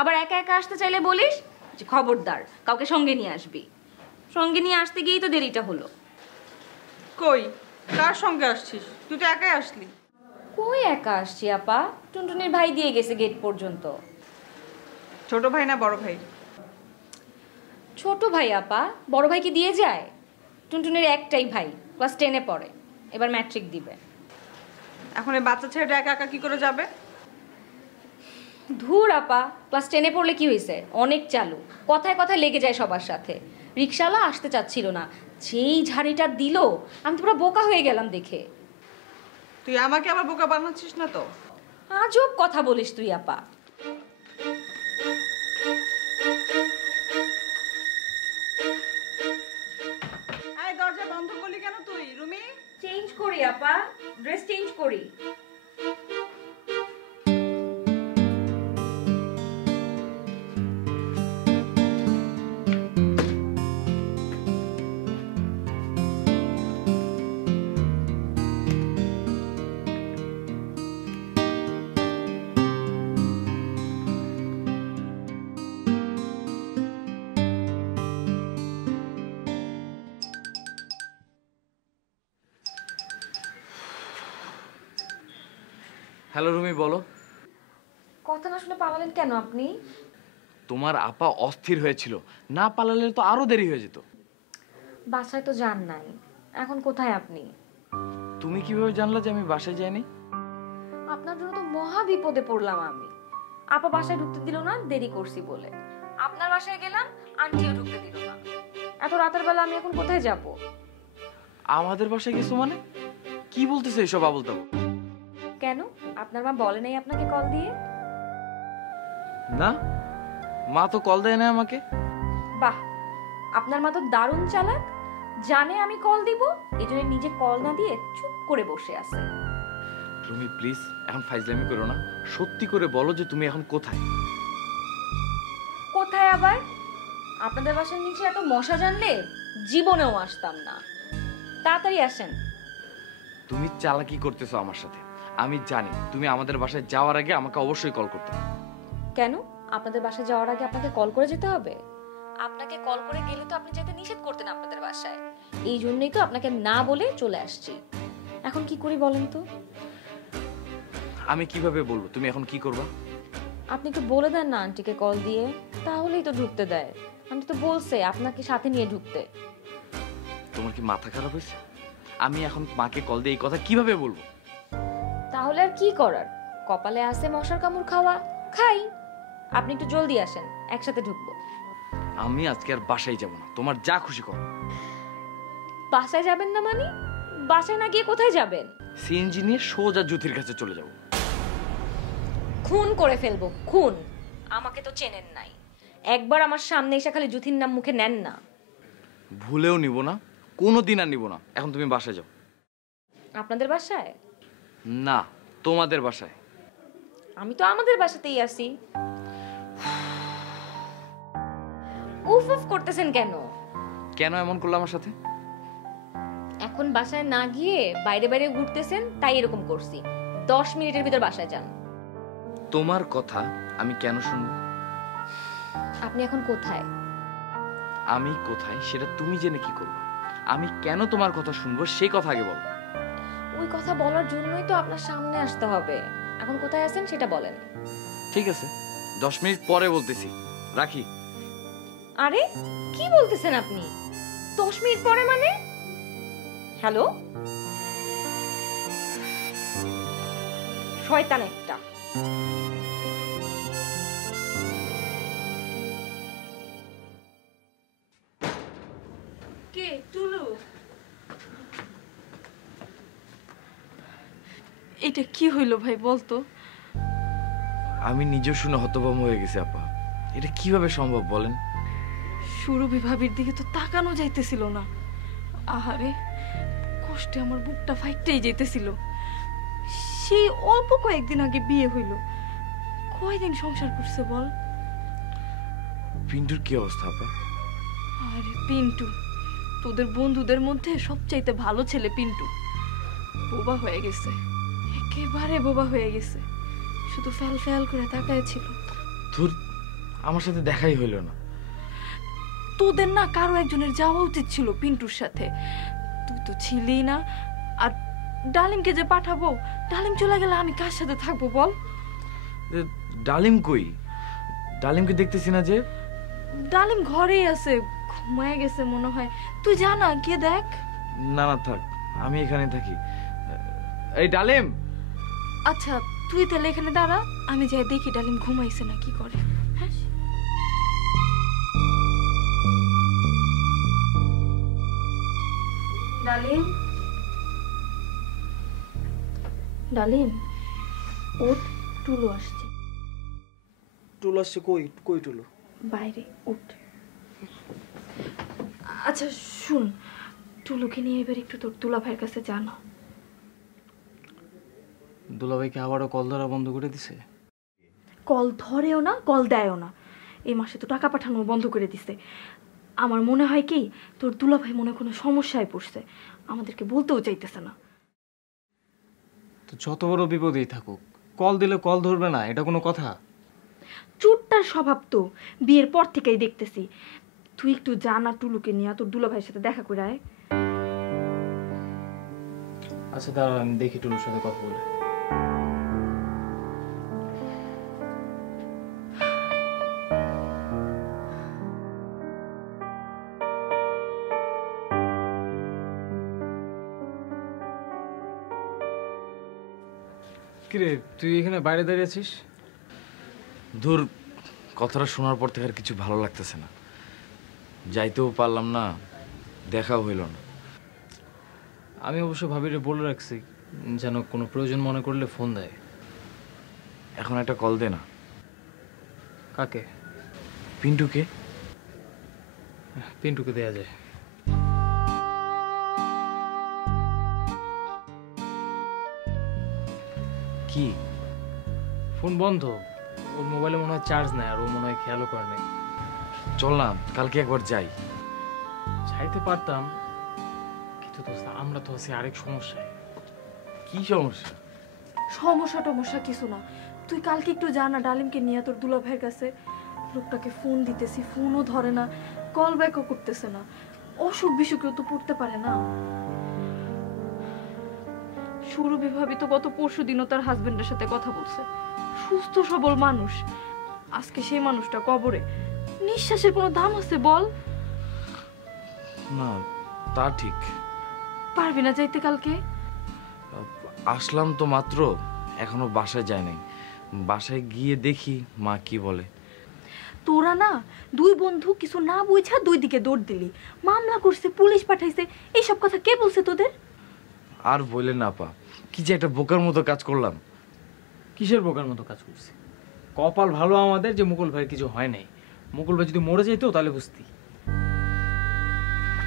আবার একা একা আসতে চাইলে বলিস যে খবরদার কাউকে সঙ্গে নিয়ে আসবি। সঙ্গে নিয়ে আসতে গিয়েই তো দেরিটা হলো। কই, কার সঙ্গে আসছিস? তুই তো একাই আসলি। কই একা আসছি আপা, টুনটুনির ভাই দিয়ে গেছে গেট পর্যন্ত। ছোট ভাই না বড় ভাই? ছোট ভাই আপা, বড় ভাই কি দিয়ে যায়? টুনটুনির একটাই ভাই, ক্লাস 10-এ পড়ে, এবার ম্যাট্রিক দিবে। এখন এই বাচ্চা ছেলেটা একা একা কি করে যাবে? ধুর আপা, ক্লাস 10-এ পড়লে কি হয়েছে, অনেক চালু, কথায় কথায় লেগে যায় সবার সাথে। রিকশাওয়ালা আসতে চাচ্ছিল না, যেই ঝাড়িটা দিল আমি তো পুরো বোকা হয়ে গেলাম দেখে। তুই আমাকে আবার বোকা বানাচ্ছিস না তো? আজব কথা বলিস তুই আপা। এই দরজা বন্ধ করলি কেন তুই রুমি? চেঞ্জ করি আপা, ড্রেস চেঞ্জ করি। হ্যালো রুমি, বলো। কথা না শুনে পালালেন কেন আপনি? তোমার আপা অস্থির হয়েছিল, না পালালে তো আরো দেরি হয়ে যেত। বাসায় তো যান নাই, এখন কোথায় আপনি? তুমি কিভাবে জানলা যে আমি বাসায় যাইনি? আপনার জন্য তো মহা বিপদে পড়লাম আমি। আপা বাসায় ঢুকতে দিল না, দেরি করছি বলে। আপনার বাসায় গেলাম, আন্টিও ঢুকতে দিল না। এত রাতের বেলা আমি এখন কোথায় যাব? আমাদের বাসায় গেছো মানে? কি বলতেছে এসব আবল তাবল? কেন, আপনার মা বলে নাই আপনাকে কল দিয়ে? না, মা তো কল দেয় না আমাকে। বাহ, আপনার মা তো দারুণ চালাক, জানে আমি কল দিব, এজন্য নিজে কল না দিয়ে চুপ করে বসে আছে। তুমি প্লিজ এখন ফাইজলামি করো না, সত্যি করে বলো যে তুমি এখন কোথায়? কোথায় আবার? আপনাদের বাসার নিচে এত মশা জানলে জীবনেও আসতাম না। তাড়াতাড়ি আসেন। তুমি চালাকি করতেছো আমার সাথে, আমি জানি। তুমি আমাদের বাসায় যাওয়ার আগে আমাকে অবশ্যই কল করতে হবে। কেন, আপনাদের বাসায় যাওয়ার আগে আপনাকে কল করে যেতে হবে? আপনাকে কল করে গেলে তো আপনি যেতে নিষেধ করতেন আপনাদের বাসায়। এই জন্যই তো আপনাকে না বলে চলে আসছি। এখন কি করি বলেন তো? আমি কিভাবে বলবো? তুমি এখন কি করবা? আপনি একটু বলে দেন না আন্টিকে কল দিয়ে, তাহলেই তো ঢুকতে দেয়। আন্টি তো বলছে আপনাকে সাথে নিয়ে ঢুকতে। তোমার কি মাথা খারাপ হয়েছে? আমি এখন মাকে কল দিয়ে এই কথা কিভাবে বলবো? তাহলে আর কি করার, কপালে আছে মশার কামড় খাওয়া, খাই। আপনি একটু জলদি আসেন, একসাথে ঢুকবো। আমি আজকে আর বাসায় যাব না, তোমার যা খুশি করো। বাসায় যাবেন না মানে? বাসায় না গিয়ে কোথায় যাবেন? সিএনজি নিয়ে সোজা জ্যোতির কাছে চলে যাব। খুন করে ফেলবো, খুন। আমাকে তো চেনেন নাই, একবার আমার সামনে এসে খালি জ্যোতির নাম মুখে নেন না। ভুলেও নিব না, কোনোদিন আর নিব না। এখন তুমি বাসায় যাও। আপনাদের বাসায় না, তোমাদের বাসায়। আমি তো আমাদের বাসাতেই আছি। উফ উফ করতেছেন কেন? কেন এমন করলো আমার সাথে? এখন বাসায় না গিয়ে বাইরে বাইরে ঘুরতেছেন, তাই এরকম করছি। 10 মিনিটের ভিতর বাসায় যান। তোমার কথা আমি কেন শুনবো? আপনি এখন কোথায়? আমি কোথায় সেটা তুমি জেনে কি করবে? আমি কেন তোমার কথা শুনবো সেই কথা আগে বলো। ওই কথা বলার জন্যই তো আপনার সামনে আসতে হবে। এখন কোথায় আছেন সেটা বলেন। ঠিক আছে, 10 মিনিট পরে বলতেছি, রাখি। আরে কি বলতেছেন আপনি? 10 মিনিট পরে মানে? হ্যালো, শয়তান একটা। কে? টুলু? এটা কি হইলো ভাই বলতো? আমি নিজেও শুনে হতভম্ব হয়ে গেছি আপা। এটা কিভাবে সম্ভব বলেন? সুরভি ভাবির দিকে তো তাকানো যাইতেছিল না। আহারে, কষ্টে আমার বুকটা ফাইটতেই যেতেছিল। সেই অল্প কয়েকদিন আগে বিয়ে হইল, কয়দিন সংসার করছে বল? পিন্টুর কি অবস্থা আপা? আরে পিন্টু, তোদের বন্ধুদের মধ্যে সবচাইতে ভালো ছেলে পিন্টু। বোবা হয়ে গেছে, একেবারে বোবা হয়ে গেছে। শুধু ফ্যাল ফ্যাল করে তাকায় ছিল। ধুর, আমার সাথে দেখাই হইল না। তোদের না কারো একজনের যাওয়া উচিত ছিল পিন্টুর সাথে। তুই তো ছিলি না। আর ডালিমকে যে পাঠাবো, ডালিম চলে গেলে আমি কার সাথে থাকবো বল? ডালিম কই? ডালিমকে দেখতেছি না যে। ডালিম ঘরেই আছে, ঘুমায় গেছে মনে হয়। তুই যা না, গিয়ে দেখ। না না থাক, আমি এখানে থাকি। এই ডালিম। আচ্ছা তুই তাহলে এখানে দাঁড়া, আমি যাই দেখি ডালিম ঘুমাইছে না কি করে। ডালিম, ডালিম, ওঠ, টুলু আসছে। টুলু আসছে? কই কই টুলু? বাইরে, উঠ। আচ্ছা শুন, টুলুকে নিয়ে এবার একটু তোর দুলাভাইয়ের কাছে জানা। দুলাভাইকে আবারও কল ধরা বন্ধ করে দিছে? কল ধরেও না, কল দেয়ও না। এই মাসে তো টাকা পাঠানো বন্ধ করে দিছে। আমার মনে হয় কি, তোর দুলাভাই মনে কোনো সমস্যায় পড়ছে, আমাদেরকে বলতেও চাইতেছে না। তো যত বড় বিপদেই থাকুক, কল দিলে কল ধরবে না, এটা কোনো কথা? চুটটার স্বভাব তো বিয়ের পর থেকেই দেখতেছি। তুই একটু জানা টুলুকে নিয়ে তোর দুলাভাইয়ের সাথে দেখা করে আয়। আচ্ছা দাঁড়া, আমি দেখি টুলুর সাথে কথা বলে। কিরে, তুই এখানে বাইরে দাঁড়িয়ে আছিস? ধুর, কথাটা শোনার পর থেকে আর কিছু ভালো লাগতেছে না। যাইতেও পারলাম না, দেখাও হইল না। আমি অবশ্য ভাবিরে বলে রাখছি যেন কোনো প্রয়োজন মনে করলে ফোন দেয়। এখন একটা কল দে না। কাকে? পিন্টুকে। পিন্টুকে দেয়া যায়। কি? ফোন বন্ধ, ওর মোবাইলে মনে হয় চার্জ নাই, আর ও মনে হয় খেয়ালও করে নাই। চল না, কালকে একবার যাই। চাইতে পারতাম, কিন্তু দোস্ত আমরা তো আছি আরেক সমস্যায়। কি সমস্যা? সমস্যা কিছু না, তুই কালকে একটু জানা ডালিমকে নিয়ে তোর দুলাভাইয়ের কাছে। লোকটাকে ফোন দিতেছি, ফোনও ধরে না, কল ব্যাকও করতেছে না। অসুখ বিসুখেও তো পড়তে পারে না। সুরভি ভাবি তো গত পরশুদিনও তার হাজবেন্ডের সাথে কথা বলছে। সুস্থ সবল মানুষ, আজকে সেই মানুষটা কবরে। নিঃশ্বাসের কোনো দাম আছে বল? না, তা ঠিক। পারবি না যাইতে কালকে? আসলাম তো মাত্র, এখনো বাসায় যায় নাই। বাসায় গিয়ে দেখি মা কি বলে। তোরা না দুই বন্ধু কিছু না বুঝা দুই দিকে দৌড় দিলি, মামলা করছে, পুলিশ পাঠাইছে, এইসব কথা কে বলছে তোদের? আর বলে না পা, কি যে একটা বোকার মতো কাজ করলাম। কিসের বোকার মতো কাজ করছি? কপাল ভালো আমাদের যে মুকুল ভাই কিছু হয় নাই। মুকুল ভাই যদি মরে যাইতো তাহলে বুঝতি।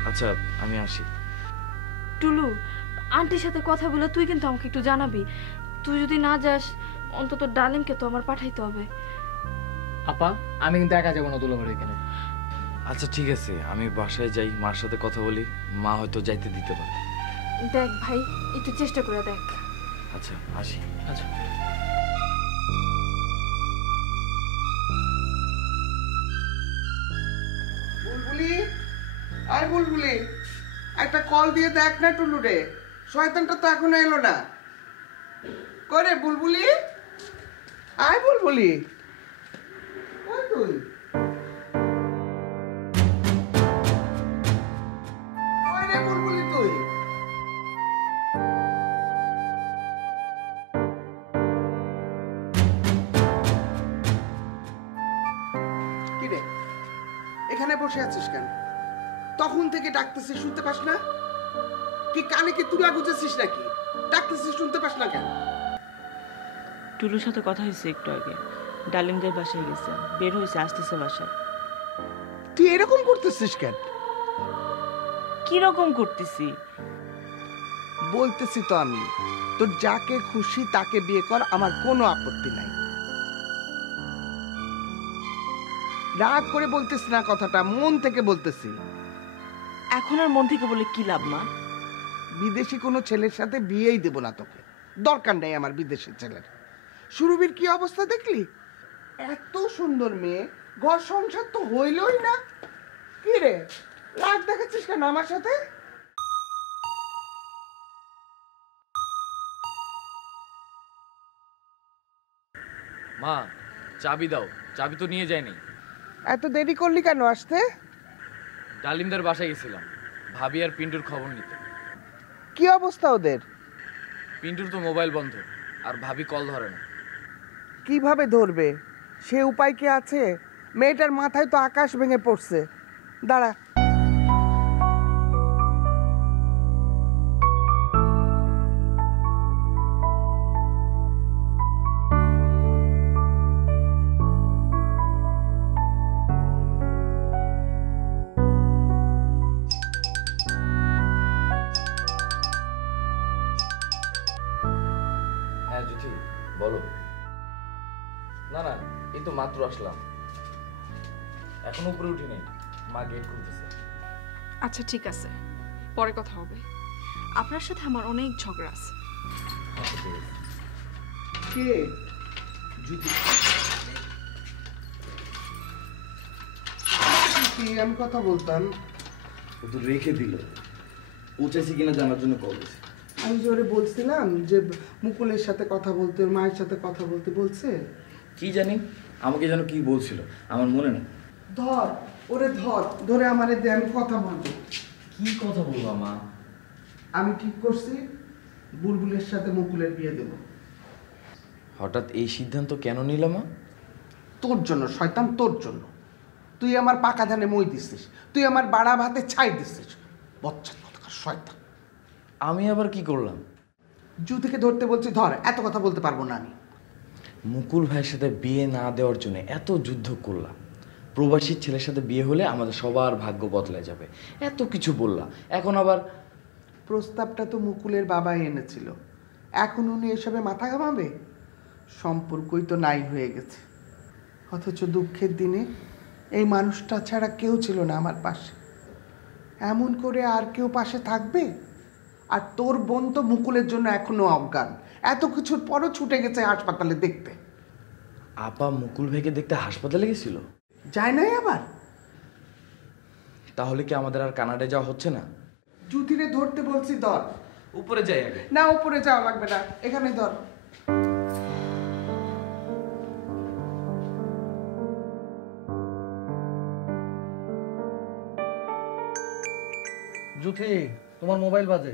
আচ্ছা আমি আসি। টুলু, আন্টির সাথে কথা বলে তুই কিন্তু আমাকে একটু জানাবি। তুই যদি না যাস, অন্তত ডালিমকে তো আমার পাঠাইতে হবে। আপা, আমি কিন্তু একা যাবো না দুলাভাইয়ের এখানে। আচ্ছা ঠিক আছে, আমি বাসায় যাই, মার সাথে কথা বলি, মা হয়তো যাইতে দিতে পারে। দেখ ভাই, একটু চেষ্টা করে দেখ। আচ্ছা আসি। আচ্ছা। বুলবুলি, আয় বুলবুলি, একটা কল দিয়ে দেখ না টুলু রে। শয়তানটা তো এখনো এলো না। করে বুলবুলি, আয় বুলবুলি। কই তুই? কই রে বুলবুলি তুই? কি রে, এখানে বসে আছিস কেন? তখন থেকে ডাকতেছিস, শুনতে পাস না? কি কানে কি তুলা গুজেছিস নাকি? ডাকতেছিস, শুনতে পাস না কেন? টুলুর সাথে কথা হয়েছে একটু আগে, ডালিমদের বাসায় গেছে, বের হয়েছে, আসতেছে বাসায়। তুই এরকম করতেছিস কেন? কি রকম করতেছি? বলতেছি তো আমি, তোর যাকে খুশি তাকে বিয়ে কর, আমার কোনো আপত্তি নাই। রাগ করে বলতেছি না কথাটা, মন থেকে বলতেছি। এখন আর মন থেকে বলে কি লাভ মা? বিদেশি কোনো ছেলের সাথে বিয়েই দেব না তোকে, দরকার নেই আমার বিদেশি ছেলের। সুরভির কি অবস্থা দেখলি? এত সুন্দর মেয়ে, ঘর সংসার তো হইলই না। কি রে, রাগ দেখাচ্ছিস কেন আমার সাথে? মা, চাবি দাও। চাবি তো নিয়ে যায়নি। এত দেরি করলি কেন আসতে? ডালিমদের বাসায় গেছিলাম, ভাবি আর পিন্টুর খবর নিতে। কি অবস্থা ওদের? পিন্টুর তো মোবাইল বন্ধ, আর ভাবি কল ধরে না। কিভাবে ধরবে? সে উপায় কি আছে? মেয়েটার মাথায় তো আকাশ ভেঙে পড়ছে। দাঁড়া। চিঠি বলো। না না, এই তো মাত্র আসলাম, এখনো উপরে উঠি নেই, মা গেট খুলতেছে। আচ্ছা ঠিক আছে, পরে কথা হবে। আপনার সাথে আমার অনেক ঝগড়া আছে। কে? জুতি। আমি কথা বলতাম। ও তো রেখে দিল, পৌঁছেছি কিনা জানার জন্য কল দিয়েছে। আমি জোরে বলছিলাম যে মুকুলের সাথে কথা বলতে, ওর মায়ের সাথে কথা বলতে বলছে। কি জানি আমাকে যেন কি বলছিল, আমার মনে নেই। ধর ওরে, ধর, ধরে আমারে দে, আমি কথা বলবো। কি কথা বলবো মা? আমি ঠিক করছি বুলবুলের সাথে মুকুলের বিয়ে দেব। হঠাৎ এই সিদ্ধান্ত কেন নিলাম মা? তোর জন্য শয়তান, তোর জন্য। তুই আমার পাকা ধানে মই দিছিস, তুই আমার বাড়া ভাতে ছাই দিছিস, বচ্চা শয়তান। আমি আবার কি করলাম? জুতিকে ধরতে বলছি, ধর। এত কথা বলতে পারবো না আমি। মুকুল ভাইয়ের সাথে বিয়ে না দেওয়ার জন্য এত যুদ্ধ করলাম, প্রবাসী ছেলের সাথে বিয়ে হলে আমাদের সবার ভাগ্য বদলে যাবে, এত কিছু বললাম, এখন আবার। প্রস্তাবটা তো মুকুলের বাবাই এনেছিল, এখন উনি এসবে মাথা ঘামাবে? সম্পর্কই তো নাই হয়ে গেছে। অথচ দুঃখের দিনে এই মানুষটা ছাড়া কেউ ছিল না আমার পাশে। এমন করে আর কেউ পাশে থাকবে? আর তোর বোন তো মুকুলের জন্য এখনো অজ্ঞান, এত কিছুর পরও ছুটে গেছে হাসপাতালে দেখতে। আপা মুকুল ভাইকে দেখতে হাসপাতালে গেছিল? যায় নাই আবার? তাহলে কি আমাদের আর কানাডায় যাওয়া হচ্ছে না? জুতিরে ধরতে বলছি, ধর। উপরে যাই আগে। না, উপরে যাওয়া লাগবে না, এখানে ধর। জুথি, তোমার মোবাইল বাজে।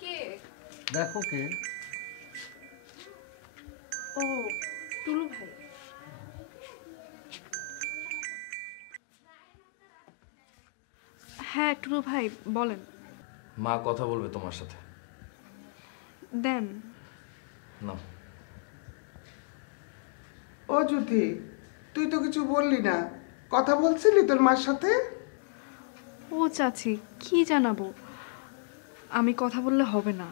কে? দেখো কে। ও, টুলু ভাই। হ্যাঁ টুলু ভাই, বলেন। মা কথা বলবে তোমার সাথে। দেন না। ও জুথি, তুই তো কিছু বললি না, কথা বলছিলি তোর মার সাথে? ও চাচি, কি জানাবো? আমি কথা বললে হবে না।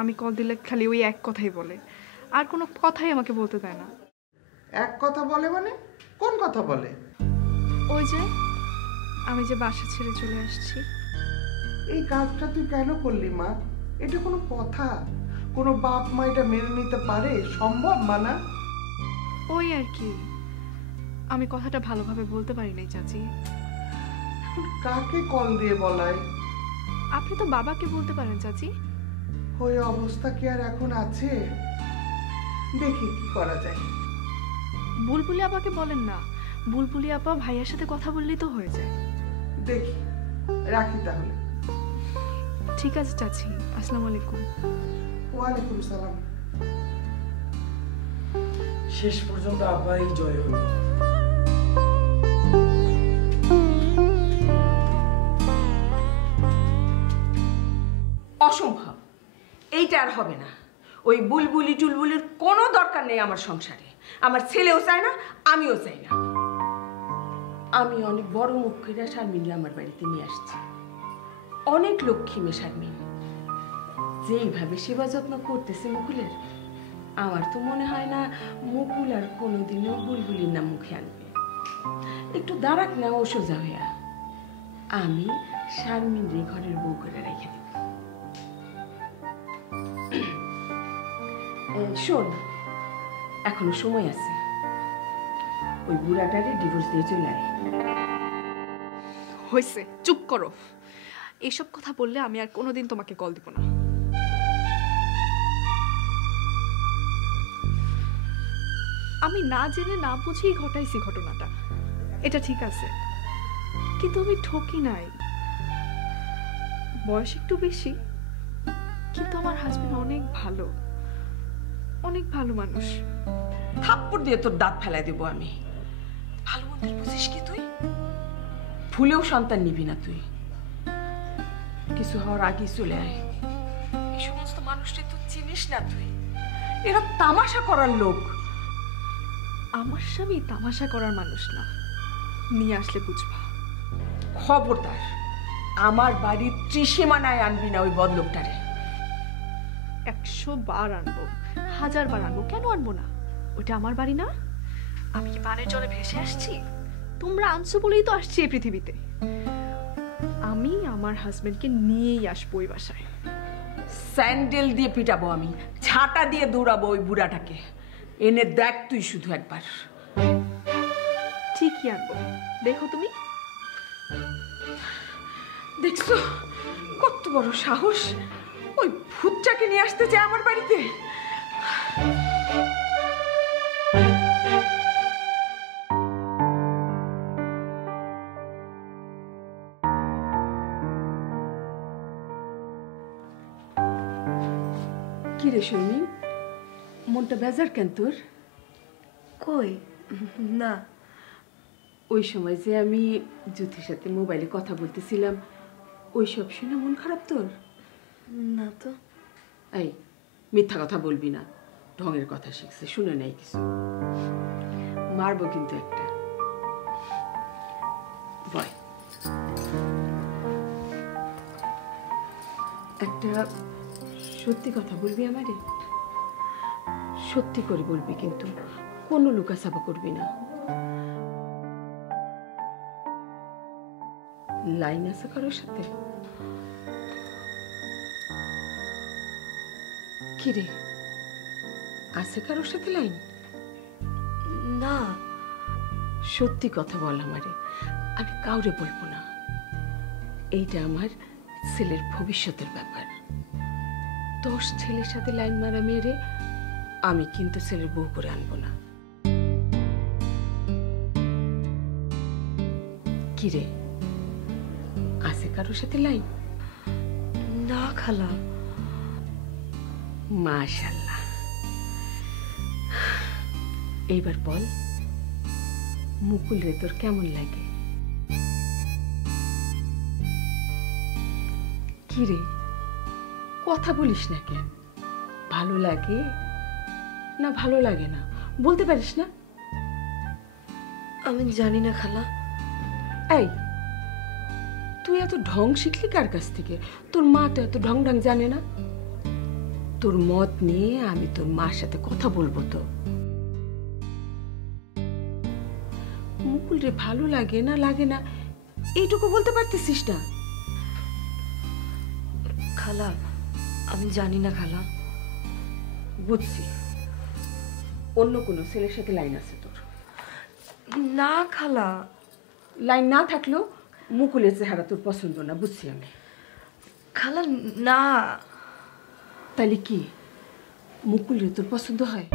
আমি কল দিলে খালি ওই এক কথাই বলে, আর কোনো কথাই আমাকে বলতে দেয় না। এক কথা বলে মানে? কোন কথা বলে? ওই যে আমি যে বাসা ছেড়ে চলে আসছি। এই কাজটা তুই কেন করলি মা? এটা কোনো কথা? কোনো বাপ মা এটা মেনে নিতে পারে? সম্ভব মানা? ওই আর কি, আমি কথাটা ভালোভাবে বলতে পারি নাই চাচি। কাকে কল দিয়ে বলাই? আপনি তো বাবাকে বলতে পারেন চাচি। ওই অবস্থা কি আর এখন আছে? দেখি কি করা যায়। বুলবুলি আপাকে বলেন না, বুলবুলি আপা ভাইয়ার সাথে কথা বললেই তো হয়ে যায়। দেখি, রাখি তাহলে। ঠিক আছে চাচি, আসসালামু আলাইকুম। ওয়ালাইকুম সালাম। শেষ পর্যন্ত আপাই জয় হলো। অসম্ভব, এইটা আর হবে না। ওই বুলবুলি টুলবুলির কোনো দরকার নেই আমার সংসারে। আমার ছেলেও চায় না, আমিও চাই না। আমি অনেক বড় মুখ করে শারমিনকে আমার বাড়িতে নিয়ে আসছি। অনেক লক্ষ্মী মেয়ে শারমিন, যেইভাবে সেবা যত্ন করতেছে মুকুলের, আমার তো মনে হয় না মুকুল আর কোনোদিনও বুলবুলির নাম মুখে আনবে। একটু দাঁড়াক না ও সোজা হইয়া। আমি শারমিনরে ঘরের বউ করে রেখে দেব। শোন, এখনো সময় আছে, ওই বুড়াটারে ডিভোর্স দিয়ে চলে আয়। হয়েছে, চুপ করো। এসব কথা বললে আমি আর কোনোদিন তোমাকে কল দিব না। আমি না জেনে না বুঝেই ঘটাইছি ঘটনাটা, এটা ঠিক আছে, কিন্তু আমি ঠকি নাই। বয়স একটু বেশি, কিন্তু আমার হাজবেন্ড অনেক ভালো, অনেক ভালো মানুষ। থাপ্পড় দিয়ে তোর দাঁত ফেলাই দেবো আমি। ভালো মন্দের বুঝিস কি তুই? ভুলেও সন্তান নিবি না তুই। কিছু হওয়ার আগে চলে আয়। এই সমস্ত মানুষটি তুই চিনিস না তুই, এরা তামাশা করার লোক। আমার স্বামী তামাশা করার মানুষ না, নিয়ে আসলে বুঝবা। খবরদার আমার বাড়ির ত্রিসীমানায় আনবি না ওই বদলোকটারে। 100 বার আনবো, 1000 বার আনবো, কেন আনবো না? ওটা আমার বাড়ি না? আমি কি পানের জলে ভেসে আসছি? তোমরা আনছো বলেই তো আসছি এই পৃথিবীতে। আমি আমার হাজবেন্ডকে নিয়েই আসবো ওই বাসায়। স্যান্ডেল দিয়ে পিটাবো আমি, ঝাঁটা দিয়ে দৌড়াবো ওই বুড়াটাকে। এনে দেখ তুই শুধু একবার। ঠিকই আনবো, দেখো তুমি। দেখছো কত বড় সাহস, ওই ভূতটাকে নিয়ে আসতে চায় আমার বাড়িতে। কি রে সৈনী, মনটা বেজার কেন তোর? কই না, ওই সময় যে আমি জ্যোতির সাথে মোবাইলে কথা বলতেছিলাম, ওই সব শুনে মন খারাপ তোর? না তো। এই মিথ্যা কথা বলবি না, ঢঙের কথা শিখছে, শুনে নাই কিছু। মারবো কিন্তু একটা। বয়, একটা সত্যি কথা বলবি আমারে? সত্যি করে বলবি কিন্তু, কোনো লুকাছাপা করবি না। লাইন আছে কারোর সাথে? কিরে, আছে কারোর সাথে লাইন? না। সত্যি কথা বল আমারে, আমি কাউরে বলবো না। এইটা আমার ছেলের ভবিষ্যতের ব্যাপার। 10 ছেলের সাথে লাইন মারা মেরে আমি কিন্তু ছেলের বউ করে আনবো না। কিরে, আছে কারোর সাথে লাইন? না খালা। মাশাআল্লাহ। এইবার বল, মুকুল রে তোর কেমন লাগে? কিরে, কথা বলিস না কেন? ভালো লাগে না ভালো লাগে না বলতে পারিস না? আমি জানি না খালা। এই, তুই এত ঢং শিখলি কার কাছ থেকে? তোর মা তো এত ঢং ঢং জানে না। তোর মত নিয়ে আমি তোর মার সাথে কথা বলবো। তো মুকুল রে ভালো লাগে না লাগে না এইটুকু বলতে পারতেছিস না? খালা আমি জানি না খালা। বুঝছি, অন্য কোনো ছেলের সাথে লাইন আছে তোর। না খালা। লাইন না থাকলেও মুকুলের চেহারা তোর পছন্দ না, বুঝছি আমি। খালা না। তাহলে কি মুকুলের তোর পছন্দ হয়?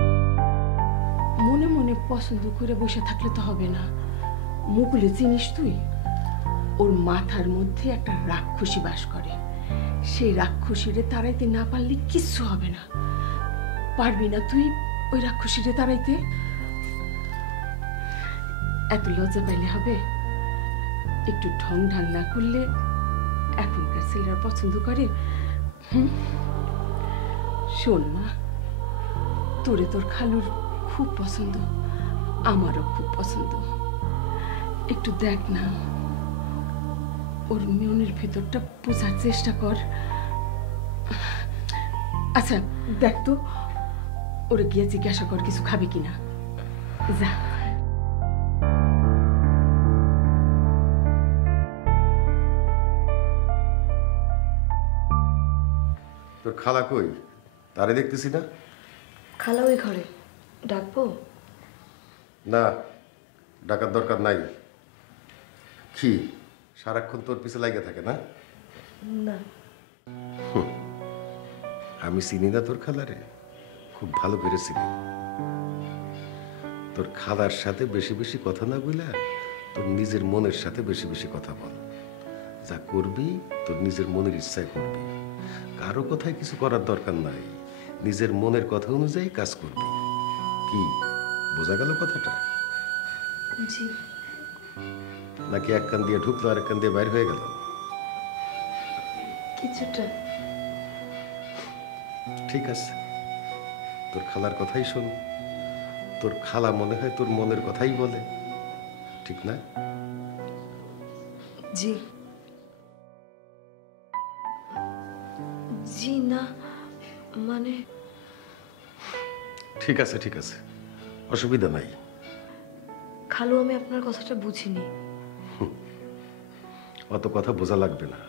মনে মনে পছন্দ করে বসে থাকলে তো হবে না। মুকুলে চিনিস তুই? ওর মাথার মধ্যে একটা রাক্ষসী বাস করে। সেই রাক্ষসীরে তাড়াইতে না পারলে কিচ্ছু হবে না। পারবি না তুই ওই রাক্ষসীরে তাড়াইতে? এত লজ্জা পাইলে হবে? একটু ঢং ঢাং না করলে এখনকার ছেলেরা পছন্দ করে। শোন মা, তোরে তোর খালুর খুব পছন্দ, আমারও খুব পছন্দ। একটু দেখ না, ওর মনের ভিতরটা বোঝার চেষ্টা কর। আচ্ছা দেখ তো, ওরে গিয়ে জিজ্ঞাসা কর কিছু খাবে কিনা। যা। তোর খালা কই? তারে দেখতেছি না। খালা ওই ঘরে, ডাকবো? না, ডাকার দরকার নাই। কি সারাক্ষণ তোর পিছে লাগিয়ে থাকে না? না। আমি চিনি না তোর খালারে? খুব ভালো করে চিনি। তোর খালার সাথে বেশি বেশি কথা না বইলা তোর নিজের মনের সাথে বেশি বেশি কথা বল। যা করবি তোর নিজের মনের ইচ্ছায় করবি, কারো কথায় কিছু করার দরকার নাই। নিজের মনের কথা অনুযায়ী কাজ করবি। কি বোঝা গেল কথাটা? জি। নাকি এক কান দিয়ে ঢুকলো আর এক কান দিয়ে বাইর হয়ে গেল? কিছুটা। ঠিক আছে, তোর খালার কথাই শোন। তোর খালা মনে হয় তোর মনের কথাই বলে, ঠিক না? জি। জি না, মানে ঠিক আছে ঠিক আছে, অসুবিধা নাই। খালু আমি আপনার কথাটা বুঝিনি। অত কথা বোঝা লাগবে না।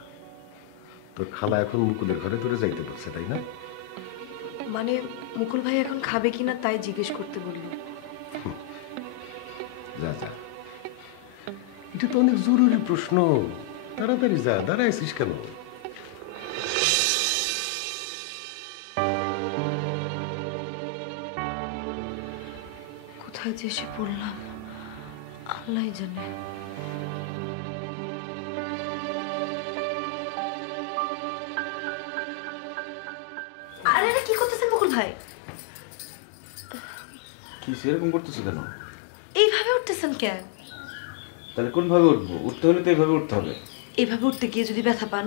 তোর খালা এখন মুকুলের ঘরে তোরে যাইতে বলছে, তাই না? মানে মুকুল ভাই এখন খাবে কিনা তাই জিজ্ঞেস করতে বললো। যা যা, এটা তো অনেক জরুরি প্রশ্ন, তাড়াতাড়ি যা। দাঁড়াইছিস কেন? কোথায় যে এসে পড়লাম আল্লাহ জানে। আরে কি করতেছেন মুকুল ভাই? কি সেরকম করতেছো কেন? এইভাবে উঠতেছেন কেন? তাহলে কোন ভাবে উঠবো? উঠতে হলে তো এইভাবে উঠতে হবে। এইভাবে উঠতে গিয়ে যদি ব্যথা পান?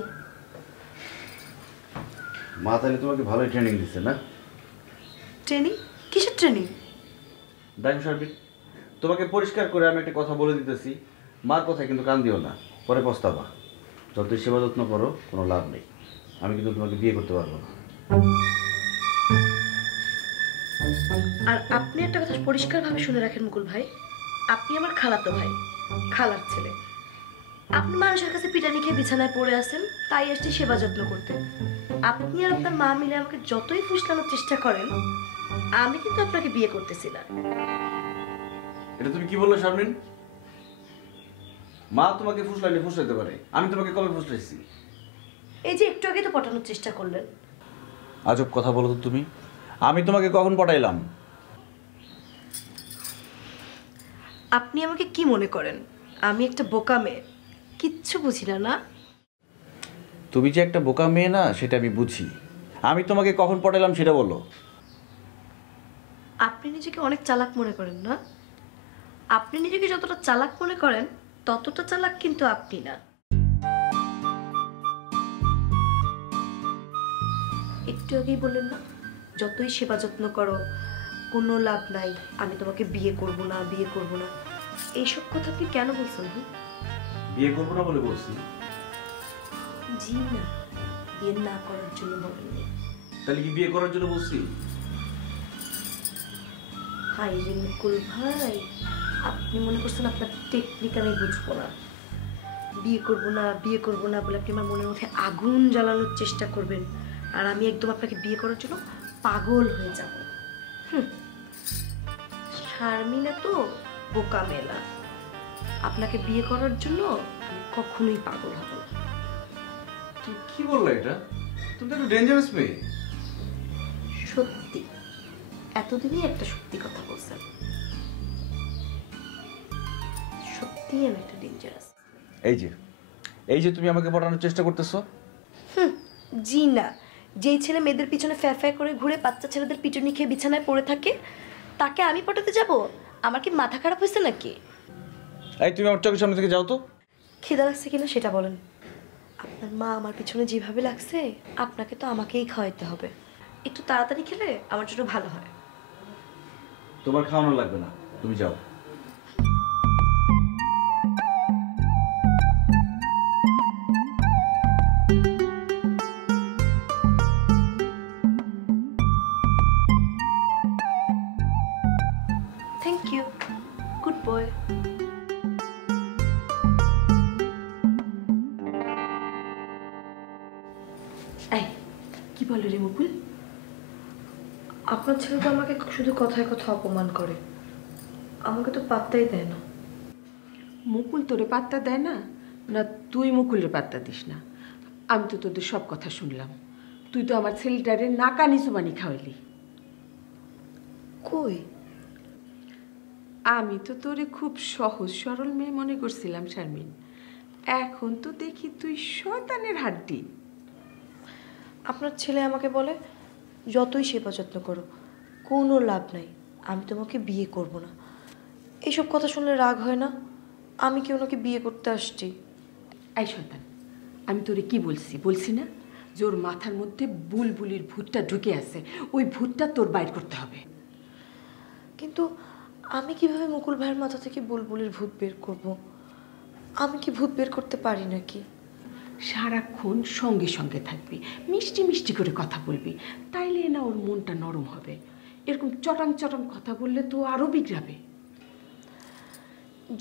মা তাহলে তোমাকে ভালোই ট্রেনিং দিচ্ছে না? ট্রেনিং? কিসের ট্রেনিং? দেখো শারমিন, তোমাকে পরিষ্কার করে আমি একটা কথা বলে দিতেছি, মার কথায় কিন্তু কান দিও না, পরে পস্তাবা। যতই সেবা যত্ন করো কোনো লাভ নেই। আমি কিন্তু তোমাকে বিয়ে করতে পারবো না। আর আপনি একটা কথা পরিষ্কারভাবে শুনে রাখেন মুকুল ভাই, আপনি আমার খালাতো ভাই, খালার ছেলে। আপনি মানুষের কাছে পিটানি খেয়ে বিছানায় পড়ে আছেন, তাই এসছি সেবা যত্ন করতে। আপনি আর আপনার মা মিলে আমাকে যতই ফুসলানোর চেষ্টা করেন, আমি কিন্তু আপনাকে বিয়ে করতেছি না। এটা তুমি কি বললো শারমিন? মা তোমাকে ফুসলাইতে পারে, আমি তোমাকে কবে ফুসলাইছি? এই যে একটু আগে তো পটানোর চেষ্টা করলেন। আজব কথা বলো তো তুমি। আমি তোমাকে কখন পটাইলাম? আপনি আমাকে কি মনে করেন আমি একটা বোকা মেয়ে, কিচ্ছু বুঝি না? না, তুমি যে একটা বোকা মেয়ে না সেটা আমি বুঝি। আমি তোমাকে কখন পটাইলাম সেটা বলো। আপনি নিজেকে অনেক চালাক মনে করেন না? আপনি নিজেকে যতটা চালাক মনে করেন ততটা চালাক কিন্তু আপনি না। একটু আগেই বললেন না যতই সেবা যত্ন করো কোনো লাভ নাই, আমি তোমাকে বিয়ে করব না, বিয়ে করব না। এইসব কথা আপনি কেন বলছেন? বিয়ে করবো না বলে বলছি? জি না, বিয়ে না করার জন্য বলেননি। তাহলে কি বিয়ে করার জন্য বলছি? হাই রে মুকুল ভাই, আপনি মনে করছেন আপনার টেকনিক আমি বুঝবো না? বিয়ে করব না, বিয়ে করব না বলে আপনি আমার মনের মধ্যে আগুন জ্বালানোর চেষ্টা করবেন, আর আমি একদম আপনাকে বিয়ে করার জন্য পাগল হয়ে যাব। শারমিনা তো বোকা মেলা, আপনাকে বিয়ে করার জন্য আমি কখনোই পাগল হব না। তুমি কি বললে এটা? তুমি তো একটু ডেঞ্জারাস মেয়ে। সত্যি, এতদিনই একটা সত্যি কথা বলছেন। সত্যি আমি একটা ডেঞ্জারাস। এই যে তুমি আমাকে পটানোর চেষ্টা করতেছো। জি না, যেই ছেলে মেয়েদের পিছনে ফ্যা ফ্যা করে ঘুরে বাচ্চা ছেলেদের পিটুনি খেয়ে বিছানায় পড়ে থাকে তাকে আমি পটাতে যাব? আমার কি মাথা খারাপ হয়েছে নাকি? এই তুমি আমার চোখের সামনে থেকে যাও তো। খিদা লাগছে কিনা সেটা বলেন। আপনার মা আমার পিছনে যেভাবে লাগছে আপনাকে তো আমাকেই খাওয়াইতে হবে। একটু তাড়াতাড়ি খেলে আমার জন্য ভালো হয়। তোমার খাওয়ানো লাগবে না, তুমি যাও। Thank you, good boy. এই কি বলে রে মুকুল? আপনার ছেলে তো আমাকে শুধু কথায় কথা অপমান করে, আমাকে তো পাত্তাই দেয় না। মুকুল তোরে পাত্তা দেয় না? না তুই মুকুলের পাত্তা দিস না? আমি তো তোদের সব কথা শুনলাম। তুই তো আমার ছেলেটারে নাকানি চুবানি খাওয়াইলি। কই? আমি তো তোরে খুব সহজ সরল মেয়ে মনে করছিলাম শারমিন, এখন তো দেখি তুই শয়তানের হাড্ডি। আপনার ছেলে আমাকে বলে যতই সেবা যত্ন করো কোনো লাভ নাই, আমি তোমাকে বিয়ে করব না। এইসব কথা শুনলে রাগ হয় না? আমি কি ওনাকে বিয়ে করতে আসছি? এই সন্তান, আমি তোরে কি বলছি না যে ওর মাথার মধ্যে বুলবুলির ভূতটা ঢুকে আছে, ওই ভূতটা তোর বাইর করতে হবে। কিন্তু আমি কিভাবে মুকুল ভাইয়ের মাথা থেকে বুলবুলির ভূত বের করব? আমি কি ভূত বের করতে পারি নাকি? সারাক্ষণ সঙ্গে সঙ্গে থাকবি, মিষ্টি মিষ্টি করে কথা বলবি, তাইলে তাইলে না ওর মনটা নরম হবে। এরকম চটাং চটাং কথা বললে তো আরো বিগড়াবে।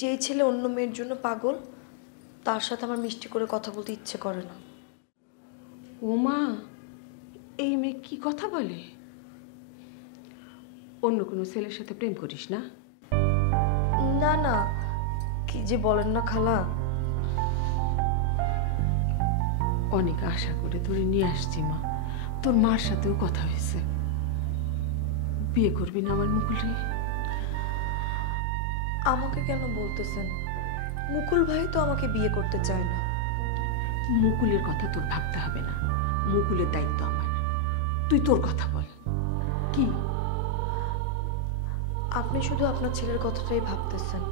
যেই ছেলে অন্য মেয়ের জন্য পাগল, তার সাথে আমার মিষ্টি করে কথা বলতে ইচ্ছে করে না। ও মা, এই মেয়ে কি কথা বলে? অন্য কোনো ছেলের সাথে প্রেম করিস না? না না, কি যে বলেন না খালা। অনেক আশা করে ধরে নিয়ে আসছি মা, তোর মার সাথেও কথা হয়েছে। বিয়ে করবি না আমার মুকুল রে? আমাকে কেন বলতেছেন? মুকুল ভাই তো আমাকে বিয়ে করতে চায় না। মুকুলের কথা তোর ভাবতে হবে না, মুকুলের দায়িত্ব আমার। তুই তোর কথা বল। কি? আপনি শুধু আপনার ছেলের কথাটাই ভাবতেছেন,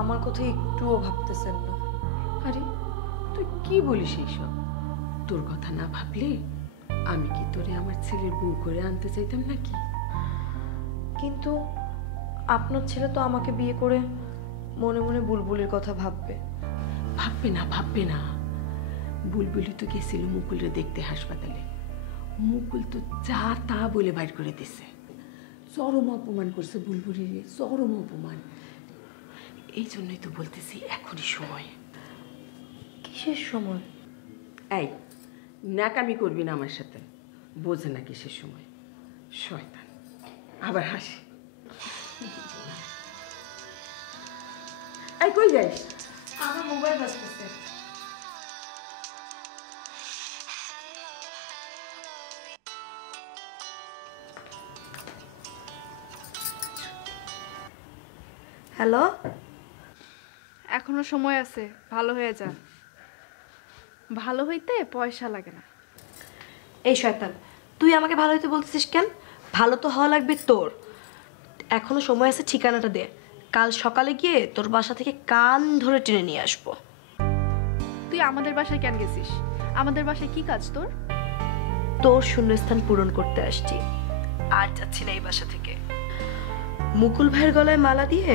আমার কথা একটুও ভাবতেছেন না। আরে তুই কি বলিস এইসব? তোর কথা না ভাবলে আমি কি তোরে আমার ছেলের বউ করে আনতে চাইতাম নাকি? কিন্তু আপনার ছেলে তো আমাকে বিয়ে করে মনে মনে বুলবুলের কথা ভাববে। ভাববে না, ভাববে না। বুলবুলি তো গেছিল মুকুলরে দেখতে হাসপাতালে। মুকুল তো যা তা বলে বাইর করে দিছে। চরম অপমান করছে বুলবুলির, চরম অপমান। এই জন্যই তো বলতেছি এখনই সময়। কিসের সময়? এই ন্যাকামি করবি না আমার সাথে, বোঝে না কিসের সময়। শয়তান আবার হাসি। এই কই যাইস? আমার মোবাইল বাজতেছে। হ্যালো, এখনো সময় আছে, ভালো হয়ে যা। ভালো হইতে পয়সা লাগে না। এই শয়তান, তুই আমাকে ভালো হইতে বলতেছিস কেন? ভালো তো হওয়া লাগবে তোর। এখনো সময় আছে, ঠিকানাটা দে। কাল সকালে গিয়ে তোর বাসা থেকে কান ধরে টেনে নিয়ে আসবো। তুই আমাদের বাসায় কেন গেছিস? আমাদের বাসায় কি কাজ তোর? তোর শূন্যস্থান পূরণ করতে আসছি। আর যাচ্ছি না এই বাসা থেকে। মুকুল ভাইয়ের গলায় মালা দিয়ে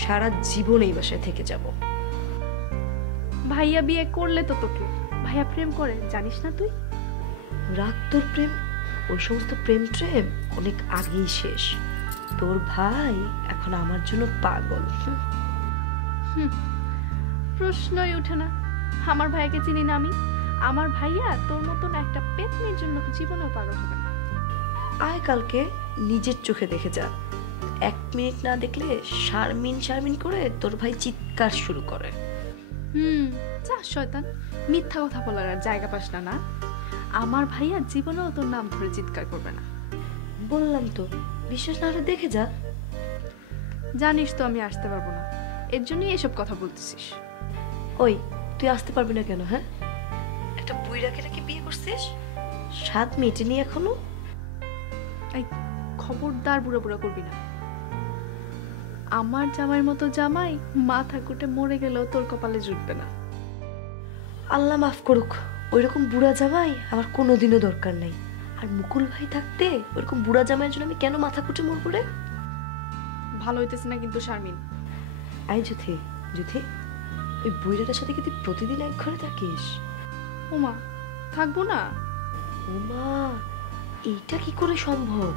সারা জীবন এই বাসায় থেকে যাব। ভাইয়া বিয়ে করলে তো তোকে, ভাইয়া প্রেম করে জানিস না তুই? রাগ তোর প্রেম, ওই সমস্ত প্রেম ট্রেম অনেক আগেই শেষ। তোর ভাই এখন আমার জন্য পাগল। প্রশ্নই ওঠে না। আমার ভাইকে চিনি না আমি? আমার ভাইয়া তোর মতন একটা পেতনির জন্য জীবনেও পাগল হবে না। আয় কালকে নিজের চোখে দেখে যা। 1 মিনিট না দেখলে শারমিন শারমিন করে তোর ভাই চিৎকার শুরু করে। যা শয়তান, মিথ্যা কথা বলার আর জায়গা পাস না। না, আমার ভাইয়া জীবনেও তোর নাম ধরে চিৎকার করবে না। বললাম তো, বিশ্বাস না হলে দেখে যা। জানিস তো আমি আসতে পারবো না, এর জন্যই এসব কথা বলতেছিস। ওই তুই আসতে পারবি না কেন? হ্যাঁ, একটা বুইড়াকে নাকি বিয়ে করছিস, 7 মেটেনি এখনো। এই খবরদার বুড়া বুড়া করবি না। আমার জামাইয়ের মতো জামাই মাথা কুটে মরে গেলেও তোর কপালে জুটবে না। আল্লাহ মাফ করুক, ওইরকম বুড়া জামাই আমার কোনোদিনও দরকার নাই। আর মুকুল ভাই থাকতে ওইরকম বুড়া জামাইয়ের জন্য আমি কেন মাথা কুটে মরবো রে? ভালো হইতেছে না কিন্তু শারমিন। আই জুথি, জুথি, ওই বুইড়াটার সাথে কি তুই প্রতিদিন এক ঘরে থাকিস? ওমা, থাকবো না। ওমা, এইটা কি করে সম্ভব?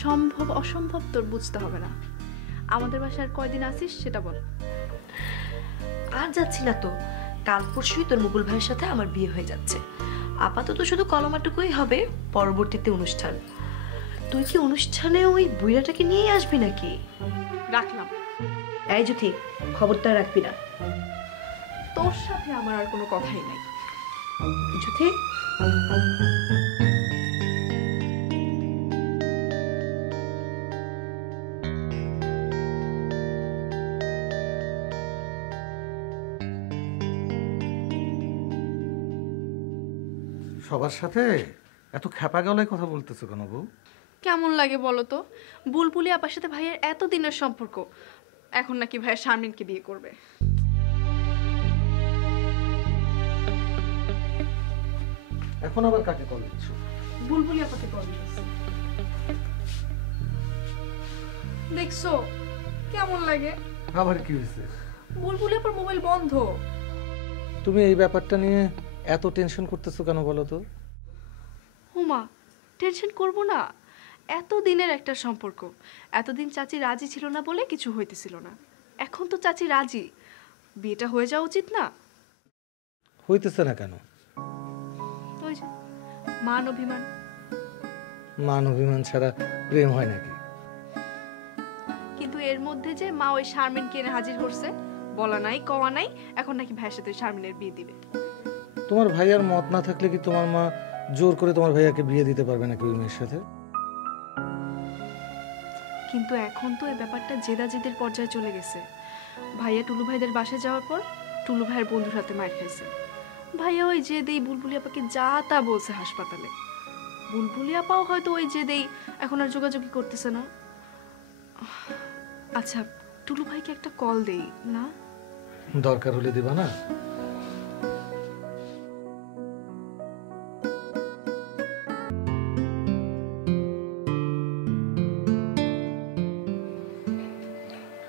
সম্ভব অসম্ভব তোর বুঝতে হবে না। আমাদের বাসায় কয়দিন আসিস সেটা বল। আর যাচ্ছি না তো, কাল পরশুই তোর মুকুল ভাইয়ের সাথে আমার বিয়ে হয়ে যাচ্ছে। আপাতত শুধু কলমাটুকুই হবে, পরবর্তীতে অনুষ্ঠান। তুই কি অনুষ্ঠানে ওই বুইড়াটাকে নিয়ে আসবি নাকি? রাখলাম। এই জুথি, খবরটা রাখবি না। তোর সাথে আমার আর কোনো কথাই নাই। জুথি, সবার সাথে এত খ্যাপা গলায় কথা বলতেছো কেন বউ? কেমন লাগে বলো তো? বুলবুলি আপার সাথে ভাইয়ের এত দিনের সম্পর্ক, এখন নাকি ভাইয়া শারমিনকে বিয়ে করবে। এখন আবার কাকে কল দিচ্ছ? বুলবুলি আপাকে কল দিয়েছে। দেখছো কেমন লাগে? আবার কি হয়েছে? বুলবুলি আপার মোবাইল বন্ধ। তুমি এই ব্যাপারটা নিয়ে এত টেনশন করতেছো কেন বলো তো? হুমা, টেনশন করব না, এত দিনের একটা সম্পর্ক, এতদিন চাচি রাজি ছিল না বলে কিছু হইতেছিল না, এখন তো চাচি রাজি, বিয়েটা হয়ে যাওয়া উচিত না? হইতেছে না কেন? ওই যে মান অভিমান। মান অভিমান ছাড়া প্রেম হয় নাকি? কিন্তু এর মধ্যে যে মা ওই শারমিনকে এনে হাজির করছে, বলা নাই কওয়া নাই, এখন নাকি ভাইয়ের সাথে শারমিনের বিয়ে দিবে। তোমার ভাইয়ার মত না থাকলে কি তোমার মা জোর করে তোমার ভাইয়াকে বিয়ে দিতে পারবে নাকি ওই মেয়ের সাথে? কিন্তু এখন তো এই ব্যাপারটা জেদাজেদের পর্যায়ে চলে গেছে। ভাইয়া টুলু ভাইদের বাসায় যাওয়ার পর টুলু ভাইয়ের বন্ধুর হাতে মার খাইছে। ভাইয়া ওই জেদেই বুলবুলি আপাকে যা তা বলছে হাসপাতালে। বুলবুলি আপাও হয়তো ওই জেদেই এখন আর যোগাযোগই করতেছে না। আচ্ছা, টুলু ভাইকে একটা কল দেই না? দরকার হলে দিবা না?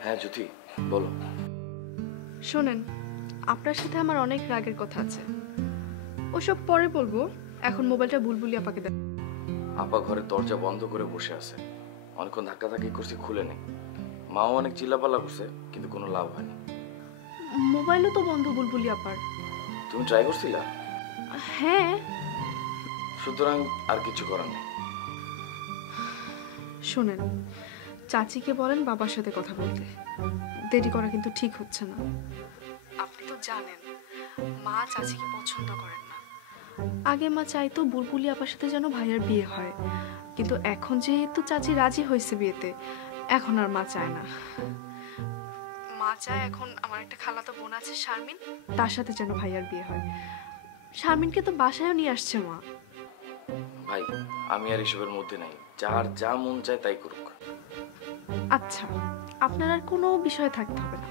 হ্যাঁ জ্যোতি, বলো। শোনেন, আপনার সাথে আমার অনেক রাগের কথা আছে, ওসব পরে বলবো, এখন মোবাইলটা বুলবুলি আপাকে দেন। আপা ঘরের দরজা বন্ধ করে বসে আছে, অনেকক্ষণ ধাক্কাধাক্কি করছি, খুলে নেই। মাও অনেক চিল্লাপাল্লা করছে, কিন্তু কোনো লাভ হয়নি। মোবাইলও তো বন্ধ বুলবুলি আপার। তুমি ট্রাই করছিলা? হ্যাঁ। সুতরাং আর কিছু করার নেই। শোনেন, চাচিকে বলেন বাবার সাথে কথা বলতে, দেরি করা কিন্তু ঠিক হচ্ছে না। আপনি তো জানেন মা চাচিকে পছন্দ করেন না। আগে মা চাইতো বুলবুলি আপার সাথে যেন ভাইয়ার বিয়ে হয়, কিন্তু এখন যেহেতু চাচি রাজি হয়েছে বিয়েতে, এখন আর মা চায় না। মা চায় এখন আমার একটা খালাতো বোন আছে শারমিন, তার সাথে যেন ভাইয়ার বিয়ে হয়। শারমিনকে তো বাসায়ও নিয়ে আসছে মা। ভাই, আমি আর এসবের মধ্যে নাই, যার যা মন চায় তাই করুক। আচ্ছা, আপনার আর কোনো বিষয় থাকতে হবে না,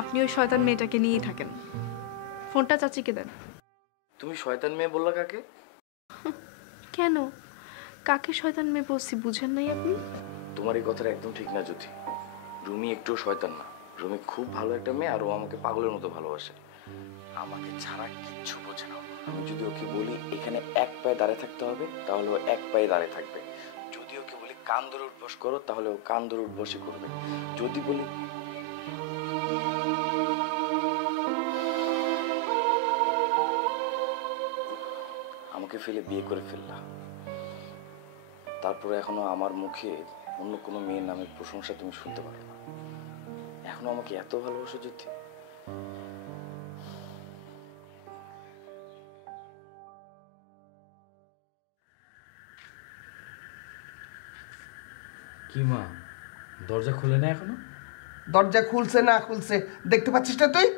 আপনি ওই শয়তান মেয়েটাকে নিয়েই থাকেন। ফোনটা চাচিকে দেন। তুমি শয়তান মেয়ে বললা কাকে? কেন, কাকে শয়তান মেয়ে বলছি বুঝেন নাই আপনি? তোমার এই কথাটা একদম ঠিক না জ্যোতি। রুমি একটু শয়তান না, রুমি খুব ভালো একটা মেয়ে, আর ও আমাকে পাগলের মতো ভালোবাসে। আমাকে ছাড়া কিচ্ছু বোঝে না। আমি যদি ওকে বলি এখানে এক পায়ে দাঁড়িয়ে থাকতে হবে, তাহলে ও এক পায়ে দাঁড়িয়ে থাকবে। যদি ওকে বলি কান ধরে উঠবস করো, তাহলে ও কান ধরে উঠবসই করবে। যদি বলি আমাকে ফেলে বিয়ে করে ফেললা, তারপরে এখনো আমার মুখে অন্য কোনো মেয়ের নামের প্রশংসা তুমি শুনতে পারো না। এখনো আমাকে এত ভালোবাসো জ্যোতি? কি মা, দরজা খুলে না এখনো? দরজা খুলছে না খুলছে দেখতে পাচ্ছিস না তুই?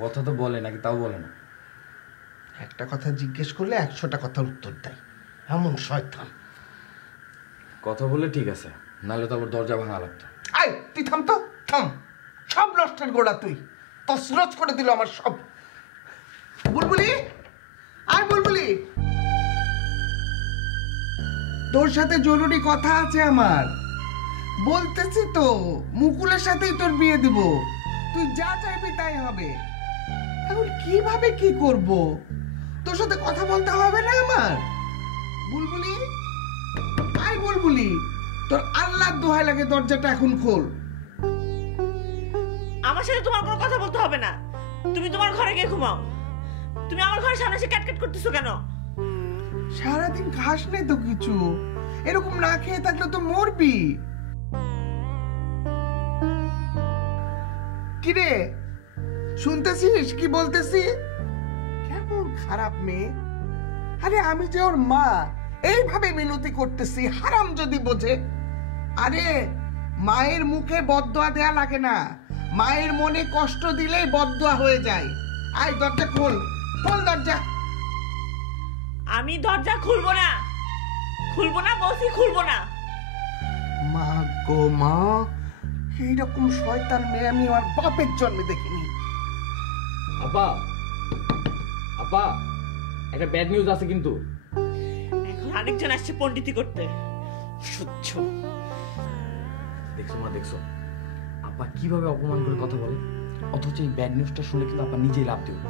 কথা তো বলে নাকি তাও বলে না? একটা কথা জিজ্ঞেস করলে 100টা কথার উত্তর দেয়, এমন শয়তান। কথা বলে ঠিক আছে, নাহলে তো আবার দরজা ভাঙা লাগতো। আয় তুই থাম তো, থাম। সব নষ্টের গোড়া তুই, তছনছ করে দিল আমার সব। বুলবুলি, আয় বুলবুলি, তোর সাথে জরুরি কথা আছে আমার। বলতেছি তো মুকুলের সাথেই তোর বিয়ে দিব, তুই যা চাইবি তাই হবে। এখন কিভাবে কি করব? তোর সাথে কথা বলতে হবে না আমার? বুলবুলি, আয় বুলবুলি, তোর আল্লাহর দোহাই লাগে দরজাটা এখন খোল। আমার সাথে তোমার কোনো কথা বলতে হবে না, তুমি তোমার ঘরে গিয়ে ঘুমাও। তুমি আমার ঘরের সামনে এসে ক্যাটক্যাট করতেছো কেন? সারাদিন ঘাস নেই তো কিছু, এরকম না খেয়ে থাকলে তো মরবি। কিরে, শুনতেছিস কি বলতেছি? কেমন খারাপ মেয়ে! আরে আমি যে ওর মা, এইভাবে মিনতি করতেছি, হারাম যদি বোঝে। আরে মায়ের মুখে বদদোয়া দেয়া লাগে না, মায়ের মনে কষ্ট দিলেই বদদোয়া হয়ে যায়। আয় দরজা খোল, খোল দরজা। আমি দরজা খুলবো না, খুলবো না বলছি, খুলবো না। মা গো মা, এইরকম শয়তান মেয়ে আমি আমার বাপের জন্মে দেখিনি। আপা, আপা, একটা ব্যাড নিউজ আছে কিন্তু। এখন আরেকজন আসছে পণ্ডিতি করতে। সহ্য। দেখছো মা, দেখছো আপা কিভাবে অপমান করে কথা বলে, অথচ এই ব্যাড নিউজটা শুনে কিন্তু আপা নিজেই লাভ দেবে।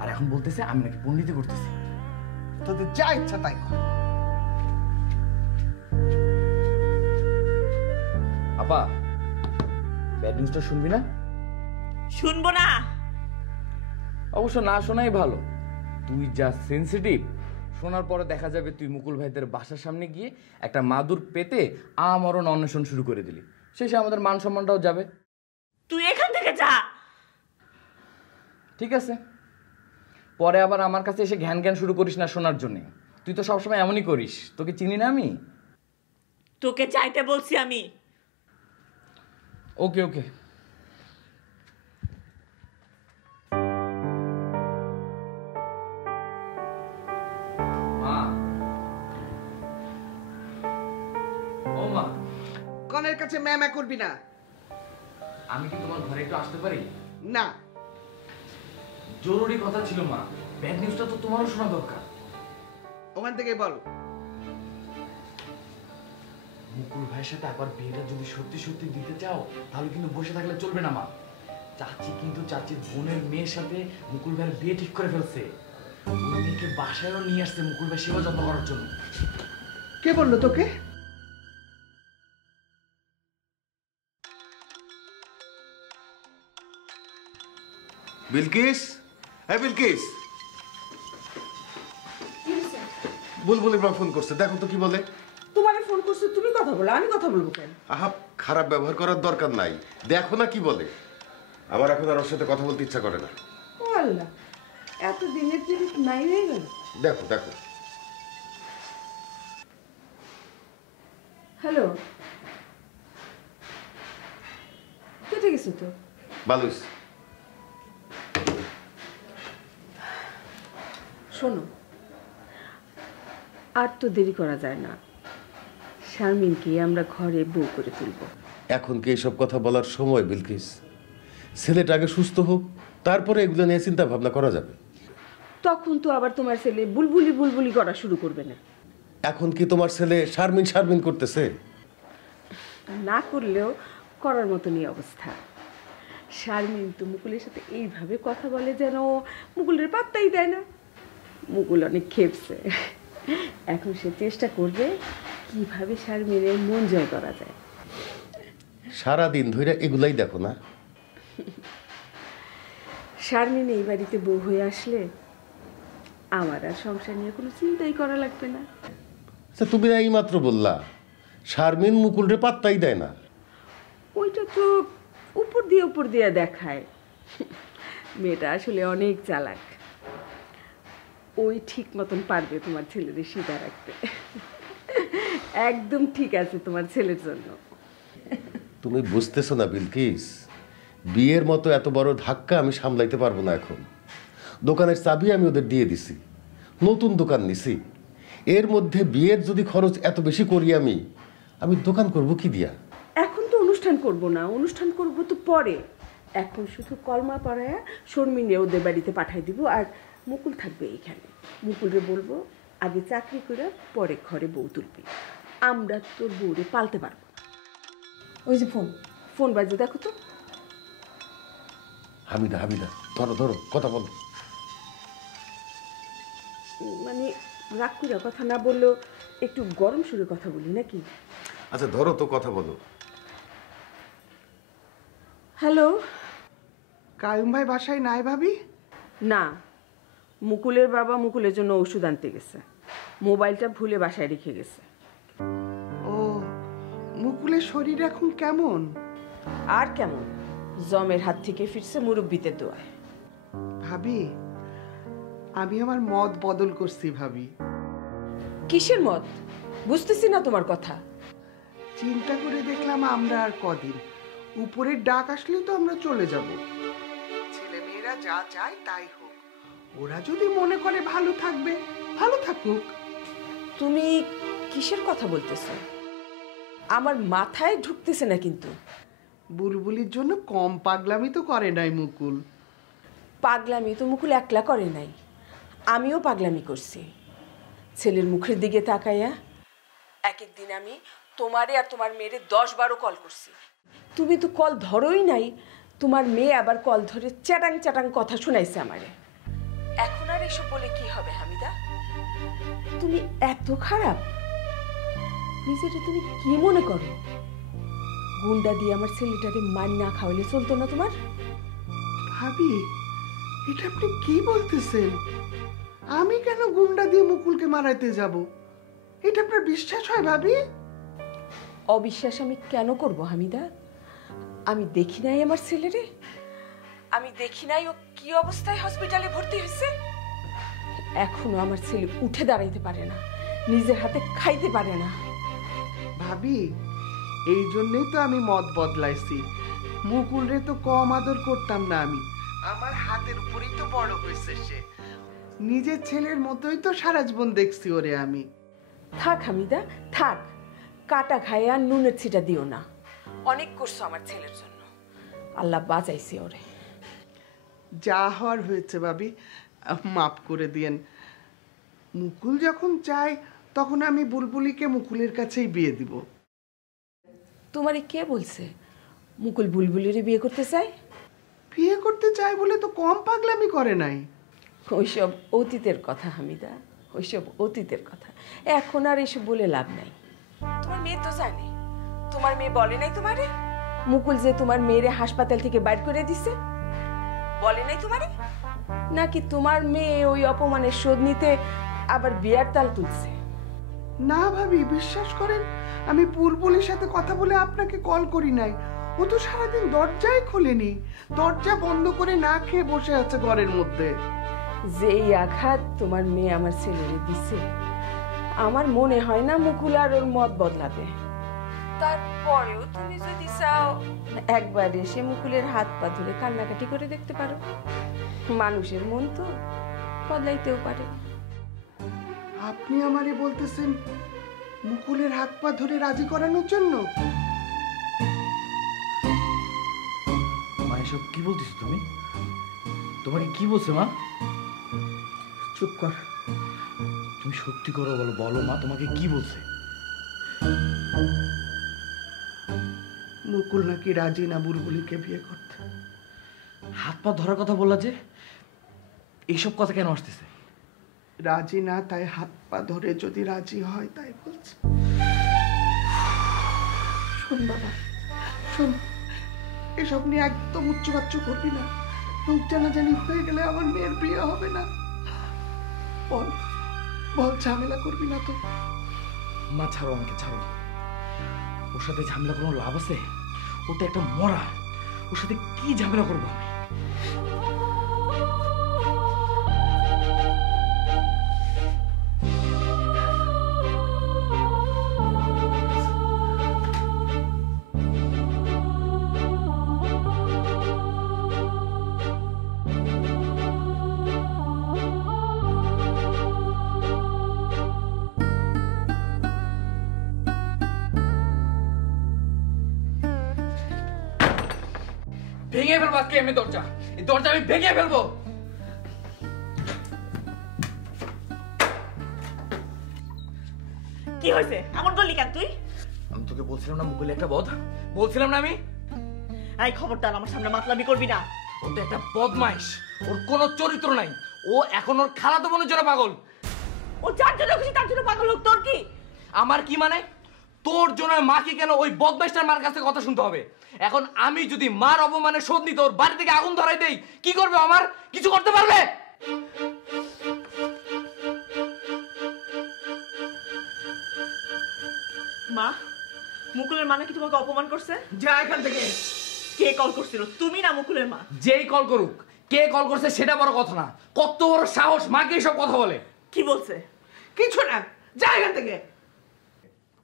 আর এখন বলতেছে আমি নাকি পণ্ডিতি করতেছি। তোদের যা ইচ্ছা তাই কর। আপা ব্যাড নিউজটা শুনবি না? শুনবো না। অবশ্য না শোনাই ভালো। তুই যা সেনসিটিভ, শোনার পরে দেখা যাবে তুই মুকুল ভাইদের বাসার সামনে গিয়ে একটা মাদুর পেতে আমরণ অন্বেষণ শুরু করে দিলি। শেষে আমাদের মান সম্মানটাও যাবে। তুই এখান থেকে যা। ঠিক আছে, পরে আবার আমার কাছে এসে ঘ্যান ঘ্যান শুরু করিস না শোনার জন্য। তুই তো সবসময় এমনই করিস, তোকে চিনি না আমি। তোকে চাইতে বলছি আমি। ওকে ওকে। মা, ও মা, কনের কাছে ম্যামা করবি না। আমি কি তোমার ঘরে একটু আসতে পারি? না। জরুরি কথা ছিল মা, ব্যাড নিউজটা তো তোমারও শোনা দরকার। ওখান থেকে বল। মুকুল ভাইয়ের সাথে আবার বিয়েটা যদি সত্যি সত্যি দিতে চাও তাহলে কিন্তু বসে থাকলে চলবে না মা। চাচি কিন্তু চাচির বোনের মেয়ের সাথে মুকুল ভাইয়ের বিয়ে ঠিক করে ফেলছে। ওই মেয়েকে বাসায়ও নিয়ে আসছে মুকুল ভাই সেবা যত্ন করার জন্য। কে বললো তোকে? বিলকিস, হ্যাঁ বিলকিস, বুলবুলির মা ফোন করছে, দেখো তো কি বলে। তোমারে ফোন করছে, তুমি কথা বলো, আমি কথা বলবো কেন? আহা, খারাপ ব্যবহার করার দরকার নাই, দেখো না কি বলে। আমার এখন আর ওর সাথে কথা বলতে ইচ্ছা করে না। ও আল্লাহ, এত দিনের জিনিস নাই হয়ে গেল। দেখো দেখো। হ্যালো, কেটে গেছে তো। ভালো হইছে। শোনো, আর তো দেরি করা যায় না। শারমিনকে আমরা ঘরে বউ করে তুলব। এখন কি এইসব কথা বলার সময় বিলকিস? ছেলেটা আগে সুস্থ হোক, তারপরে এগুলো নিয়ে চিন্তা ভাবনা করা যাবে। তখন তো আবার তোমার ছেলে বুলবুলি বুলবুলি করা শুরু করবে না। এখন কি তোমার ছেলে শারমিন শারমিন করতেছে? না করলেও করার মতনই অবস্থা। শারমিন তো মুকুলের সাথে এইভাবে কথা বলে যেন মুকুলের পাত্তাই দেয় না। মুকুল অনেক খেপছে। এখন সে চেষ্টা করবে কিভাবে শারমিনের মন জয় করা যায়। সারাদিন ধরে এগুলাই দেখো না। শারমিন এই বাড়িতে বউ হয়ে আসলে আমার আর সংসার নিয়ে কোনো চিন্তাই করা লাগবে না। আচ্ছা, তুমি না এই মাত্র বললা শারমিন মুকুলরে পাত্তাই দেয় না। ওইটা তো উপর দিয়ে দেখায়। মেয়েটা আসলে অনেক চালাক। ওই ঠিক মতন পারবে তোমার ছেলের সিধা রাখতে। একদম ঠিক আছে তোমার ছেলের জন্য। তুমি বুঝতেছো না বিলকিস, বিয়ের মতো এত বড় ধাক্কা আমি সামলাইতে পারবো না এখন। দোকানের চাবি আমি ওদের দিয়ে দিছি, নতুন দোকান নিছি। এর মধ্যে বিয়ের যদি খরচ এত বেশি করি আমি দোকান করব কি দিয়া? এখন তো অনুষ্ঠান করব না, অনুষ্ঠান করব তো পরে। এখন শুধু কলমা পড়ায়া শর্মিনে ওদের বাড়িতে পাঠাই দিব, আর মুকুল থাকবে এইখানে। মুকুলরে বলবো আগে চাকরি করে পরে ঘরে বউ তুলবি। আমরা তোর বউরে পালতে পারবো। ওই যে ফোন বাজে, দেখো তো। হামিদা হামিদা, ধরো ধরো, কথা বলো। মানে রাগ করে কথা না বললেও একটু গরম সুরে কথা বলি নাকি? আচ্ছা ধরো তো, কথা বলো। হ্যালো, কায়ুম ভাই বাসায় নাই ভাবি? না, মুকুলের বাবা মুকুলের জন্য ওষুধ আনতে গেছে, মোবাইলটা ভুলে বাসায় রেখে গেছে। ও, মুকুলের শরীর এখন কেমন? আর কেমন, জমের হাত থেকে ফিরছে মুরব্বিতে দোয়ায়। ভাবি, আমি আমার মত বদল করছি ভাবি। কিসের মত? বুঝতেছি না তোমার কথা। চিন্তা করে দেখলাম আমরা আর কদিন, উপরের ডাক আসলেই তো আমরা চলে যাব। ছেলে মেয়েরা যা চায় তাই হোক, ওরা যদি মনে করে ভালো থাকবে ভালো থাকুক। তুমি কিসের কথা বলতেছো? আমার মাথায় ঢুকতেছে না কিন্তু। বুলবুলির জন্য কম পাগলামি তো করে নাই মুকুল। পাগলামি তো মুকুল একলা করে নাই, আমিও পাগলামি করছি। ছেলের মুখের দিকে তাকাইয়া এক একদিন আমি তোমারে আর তোমার মেয়েরে 10-12 কল করছি। তুমি তো কল ধরোই নাই। তোমার মেয়ে আবার কল ধরে চ্যাটাং চ্যাটাং কথা শুনাইছে আমারে। এখন আর এসব বলে কি হবে হামিদা? তুমি এত খারাপ? নিজেটা তুমি কি মনে করো? গুন্ডা দিয়ে আমার ছেলেটারে মার না খাওয়ালে চলতো না তোমার? ভাবি, এটা আপনি কি বলতেছেন? আমি কেন গুন্ডা দিয়ে মুকুলকে মারাইতে যাব? এটা আপনার বিশ্বাস হয় ভাবি? অবিশ্বাস আমি কেন করব হামিদা? আমি দেখি নাই আমার ছেলেরে? আমি দেখি নাই ও কি অবস্থায় হসপিটালে ভর্তি হয়েছে? এখনো আমার ছেলে উঠে দাঁড়াইতে পারে না, নিজের হাতে খাইতে পারে না। ভাবি, এই জন্যই তো আমি মত বদলাইছি। মুকুলরে তো কম আদর করতাম না আমি। আমার হাতের উপরেই তো বড় হয়েছে সে। নিজের ছেলের মতোই তো সারা জীবন দেখছি ওরে আমি। থাক হামিদা, থাক। কাটা খায় আর নুনের ছিটা দিও না। অনেক করছো আমার ছেলের জন্য, আল্লাহ বাঁচাইছে ওরে। যা হওয়ার হয়েছে ভাবি, মাফ করে দিয়েন। মুকুল যখন চায় তখন আমি বুলবুলিকে মুকুলের কাছেই বিয়ে দিব। তোমারে কে বলছে মুকুল বুলবুলিরে বিয়ে করতে চায়? বিয়ে করতে চায় বলে তো কম পাগলামি করে নাই। ওইসব অতীতের কথা হামিদা, ওইসব অতীতের কথা। এখন আর এসব বলে লাভ নাই। তোমার মেয়ে তো জানে। তোমার মেয়ে বলে নাই তোমারে মুকুল যে তোমার মেয়েরে হাসপাতাল থেকে বাইর করে দিছে? বলে নাই তোমারে? নাকি তোমার মেয়ে ওই অপমানের শোধ নিতে আবার বিয়ার তাল তুলছে? না ভাবি, বিশ্বাস করেন, আমি বুলবুলির সাথে কথা বলে আপনাকে কল করি নাই। ও তো সারাদিন দরজাই খোলেনি, দরজা বন্ধ করে না খেয়ে বসে আছে ঘরের মধ্যে। যেই আঘাত তোমার মেয়ে আমার ছেলেরে দিছে, আমার মনে হয় না মুকুল আর ওর মত বদলাবে। তারপরেও তুমি যদি চাও একবার এসে মুকুলের হাত পা ধরে কান্নাকাটি করে দেখতে পারো। মানুষের মন তো বদলাইতেও পারে। আপনি আমারে বলতেছেন মুকুলের হাত পা ধরে রাজি করানোর জন্য? মা এসব কি বলতেছো তুমি? তোমাকে কি বলছে মা? চুপ কর। তুমি সত্যি করো, বলো বলো মা, তোমাকে কি বলছে? মুকুল নাকি রাজি না বুলবুলিকে বিয়ে করতে। হাত পা ধরার কথা বললা যে, এইসব কথা কেন আসতেছে? রাজি না, তাই হাত পা ধরে যদি রাজি হয় তাই বলছে। শোন বাবা, শোন, এসব নিয়ে একদম উচ্চবাচ্য করবি না। লোক জানাজানি হয়ে গেলে আমার মেয়ের বিয়ে হবে না। বল বল, ঝামেলা করবি না তো? মা ছাড়ো, আমাকে ছাড়ো। ওর সাথে ঝামেলা কোনো লাভ আছে? ও তো একটা মরা, ওর সাথে কি ঝামেলা করবো আমি? ভেঙে ফেলবো আজকে আমি দরজা, এই দরজা আমি ভেঙে ফেলবো। কি হয়েছে? এমন করলি কেন তুই? আমি তোকে বলছিলাম না মুকুল একটা বদ? বলছিলাম না আমি? এই খবরদার আমার সামনে মাতলামি করবি না। ও তো একটা বদমাইশ, ওর কোনো চরিত্র নাই। ও এখন ওর খালাতো বোনের জন্য পাগল। ও যার জন্য খুশি তার জন্য পাগল হোক, তোর কি? আমার কি মানে? তোর জন্য মাকে কেন ওই বদমাইশটার মার কাছে কথা শুনতে হবে? এখন আমি যদি মার অপমানে শোধ নিতে ওর বাড়ি থেকে আগুন ধরাই দেই, কি করবে? আমার কিছু করতে পারবে? মা, মুকুলের মা নাকি তোমাকে অপমান করছে? যা এখান থেকে। কে কল করছিল, তুমি না মুকুলের মা? যেই কল করুক, কে কল করছে সেটা বড় কথা না, কত বড় সাহস মাকে এসব কথা বলে। কি বলছে? কিছু না, যা এখান থেকে।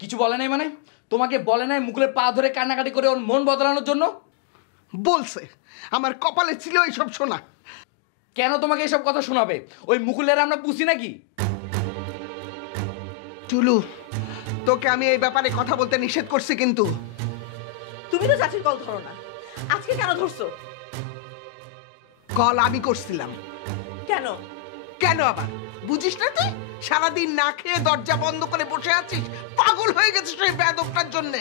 কিছু বলে নাই মানে? তোমাকে বলে নাই মুকুলের পা ধরে কান্নাকাটি করে ওর মন বদলানোর জন্য? বলছে, আমার কপালে ছিল এইসব শোনা। কেন তোমাকে এসব কথা শোনাবে? ওই মুকুলের আমরা পুষি নাকি? টুলু, তোকে আমি এই ব্যাপারে কথা বলতে নিষেধ করছি কিন্তু। তুমি তো চাচির কল ধরো না, আজকে কেন ধরছো? কল আমি করছিলাম। কেন? কেন আবার বুঝিস না তুই? সারাদিন না খেয়ে দরজা বন্ধ করে বসে আছিস, পাগল হয়ে গেছিস সেই বেয়াদবটার জন্যে।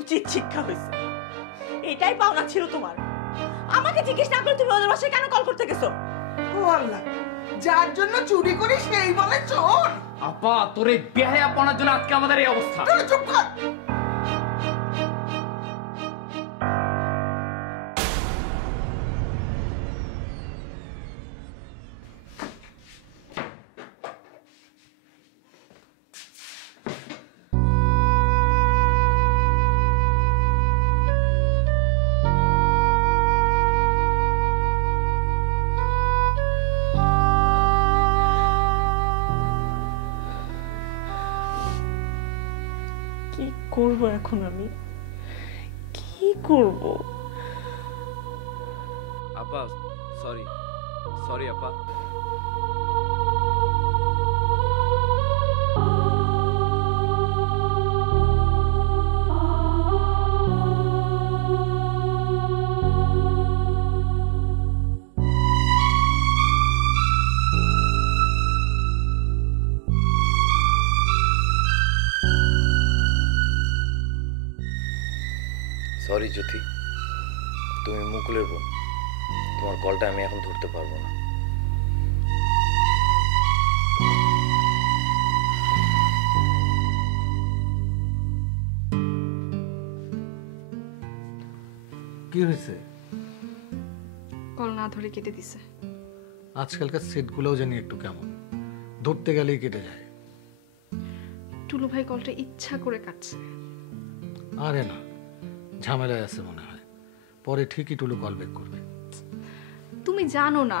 উচিত শিক্ষা হয়েছে, এটাই পাওনা ছিল তোমার। আমাকে জিজ্ঞেস না করে তুমি ওদের বাসায় কেন কল করতে গেছো? ও আল্লাহ, যার জন্য চুরি করি সেই বলে চোর। আপা তোর এই বেহায়াপনার জন্য আজকে আমাদের এই অবস্থা। তুই চুপ কর। কি করব এখন আমি, কি করব? আপা সরি সরি আপা। সরি জ্যোতি, তুমি মুকুলের বোন, তোমার কলটা আমি এখন ধরতে পারবো না। কি হয়েছে? কল না ধরে কেটে দিছে। আজকালকার সেটগুলোও জানি একটু কেমন, ধরতে গেলেই কেটে যায়। টুলু ভাই কলটা ইচ্ছা করে কাটছে। আরে না, ঝামেলায় আছে মনে হয়, পরে ঠিকই টুলু কল ব্যাক করবে। তুমি জানো না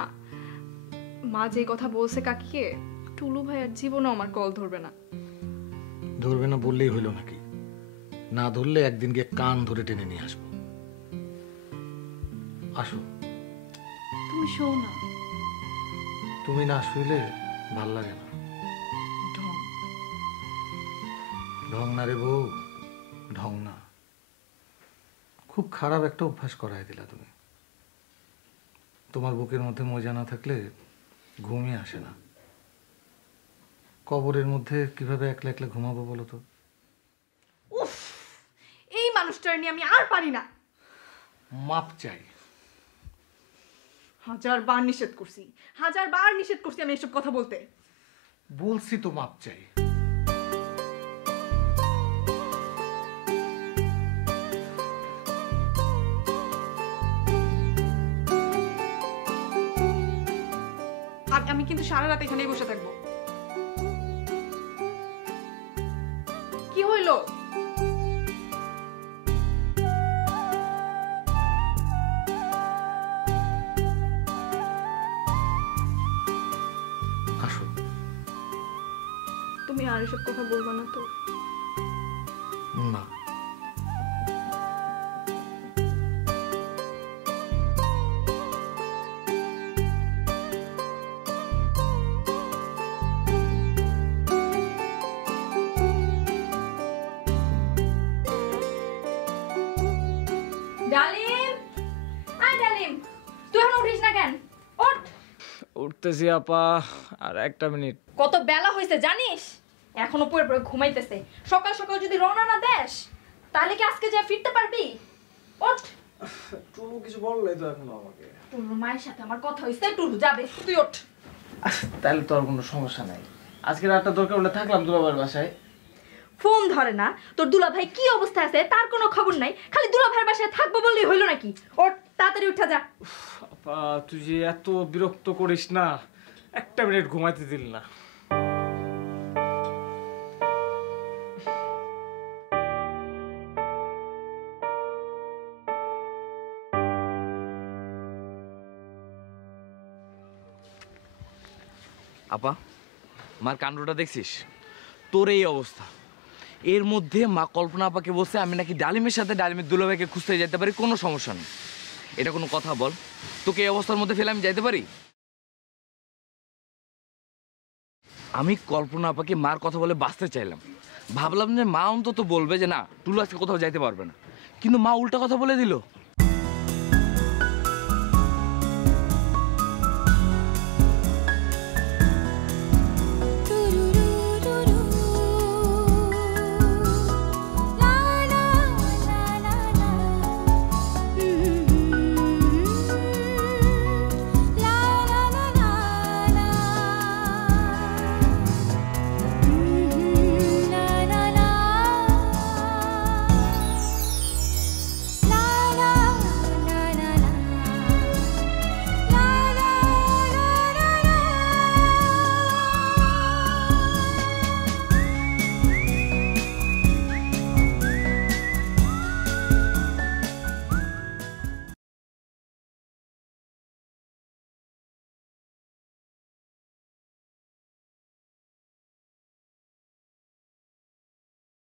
মা যে কথা বলছে কাকিকে, টুলু ভাই আর জীবনেও আমার কল ধরবে না। ধরবে না বললেই হইল নাকি? না ধরলে একদিন গিয়ে কান ধরে টেনে নিয়ে আসবো। আসো। তুমি শোও না। তুমি না শুইলে ভাল লাগে না। ঢং ঢং না রে বউ, ঢং না। খুব খারাপ একটা অভ্যাস করাই দিলা তুমি। তোমার বুকের মধ্যে মজা না থাকলে ঘুমই আসে না। কবরের মধ্যে কিভাবে একলা একলা ঘুমাবো বলো তো? উফ, এই মানুষটার নিয়ে আমি আর পারি না। মাপ চাই। 1000 বার নিষেধ করছি, 1000 বার নিষেধ করছি আমি এসব কথা বলতে। বলছি তো মাপ চাই। আর আমি কিন্তু সারা রাত এখানেই বসে থাকবো। কি হইলো? আসো। তুমি আর এসব কথা বলবা না তো? না। ডালিম, আয় ডালিম, তুই এখন উঠিস না কেন? ওঠ। উঠতেছি আপা, আর একটা মিনিট। কত বেলা হয়েছে জানিস? এখনো পড়ে পড়ে ঘুমাইতেছে। সকাল সকাল যদি রওনা না দেস তাহলে কি আজকে যা ফিরতে পারবি? ওঠ। টুলু কিছু বললে তো এখন আমাকে। টুলুর মায়ের সাথে আমার কথা হইছে, টুলু যাবে, তুই ওঠ। তাহলে তো আর কোনো সমস্যা নাই। আজকে রাতটা দরকার হলে থাকলাম দুলাভাইয়ের বাসায়। ফোন ধরে না, তোর দুলাভাই কি অবস্থা আছে তার কোনো খবর নাই, খালি দুলাভাইয়ের বাসায় থাকবো বললেই হইলো নাকি? ওঠ, তাড়াতাড়ি উঠা যা। আপা তুই যে এত বিরক্ত করিস না, একটা মিনিট ঘুমাইতে দিল না। আপা মার কাণ্ডটা দেখছিস? তোর এই অবস্থা, এর মধ্যে মা কল্পনা আপাকে বলছে আমি নাকি ডালিমের সাথে ডালিমের দুলাভাইকে খুঁজতে যেতে পারি, কোনো সমস্যা নেই। এটা কোনো কথা বল? তোকে এই অবস্থার মধ্যে ফেলে আমি যাইতে পারি? আমি কল্পনা আপাকে মার কথা বলে বাঁচতে চাইলাম, ভাবলাম যে মা অন্তত বলবে যে না টুলু আজকে কোথাও যাইতে পারবে না, কিন্তু মা উল্টা কথা বলে দিল।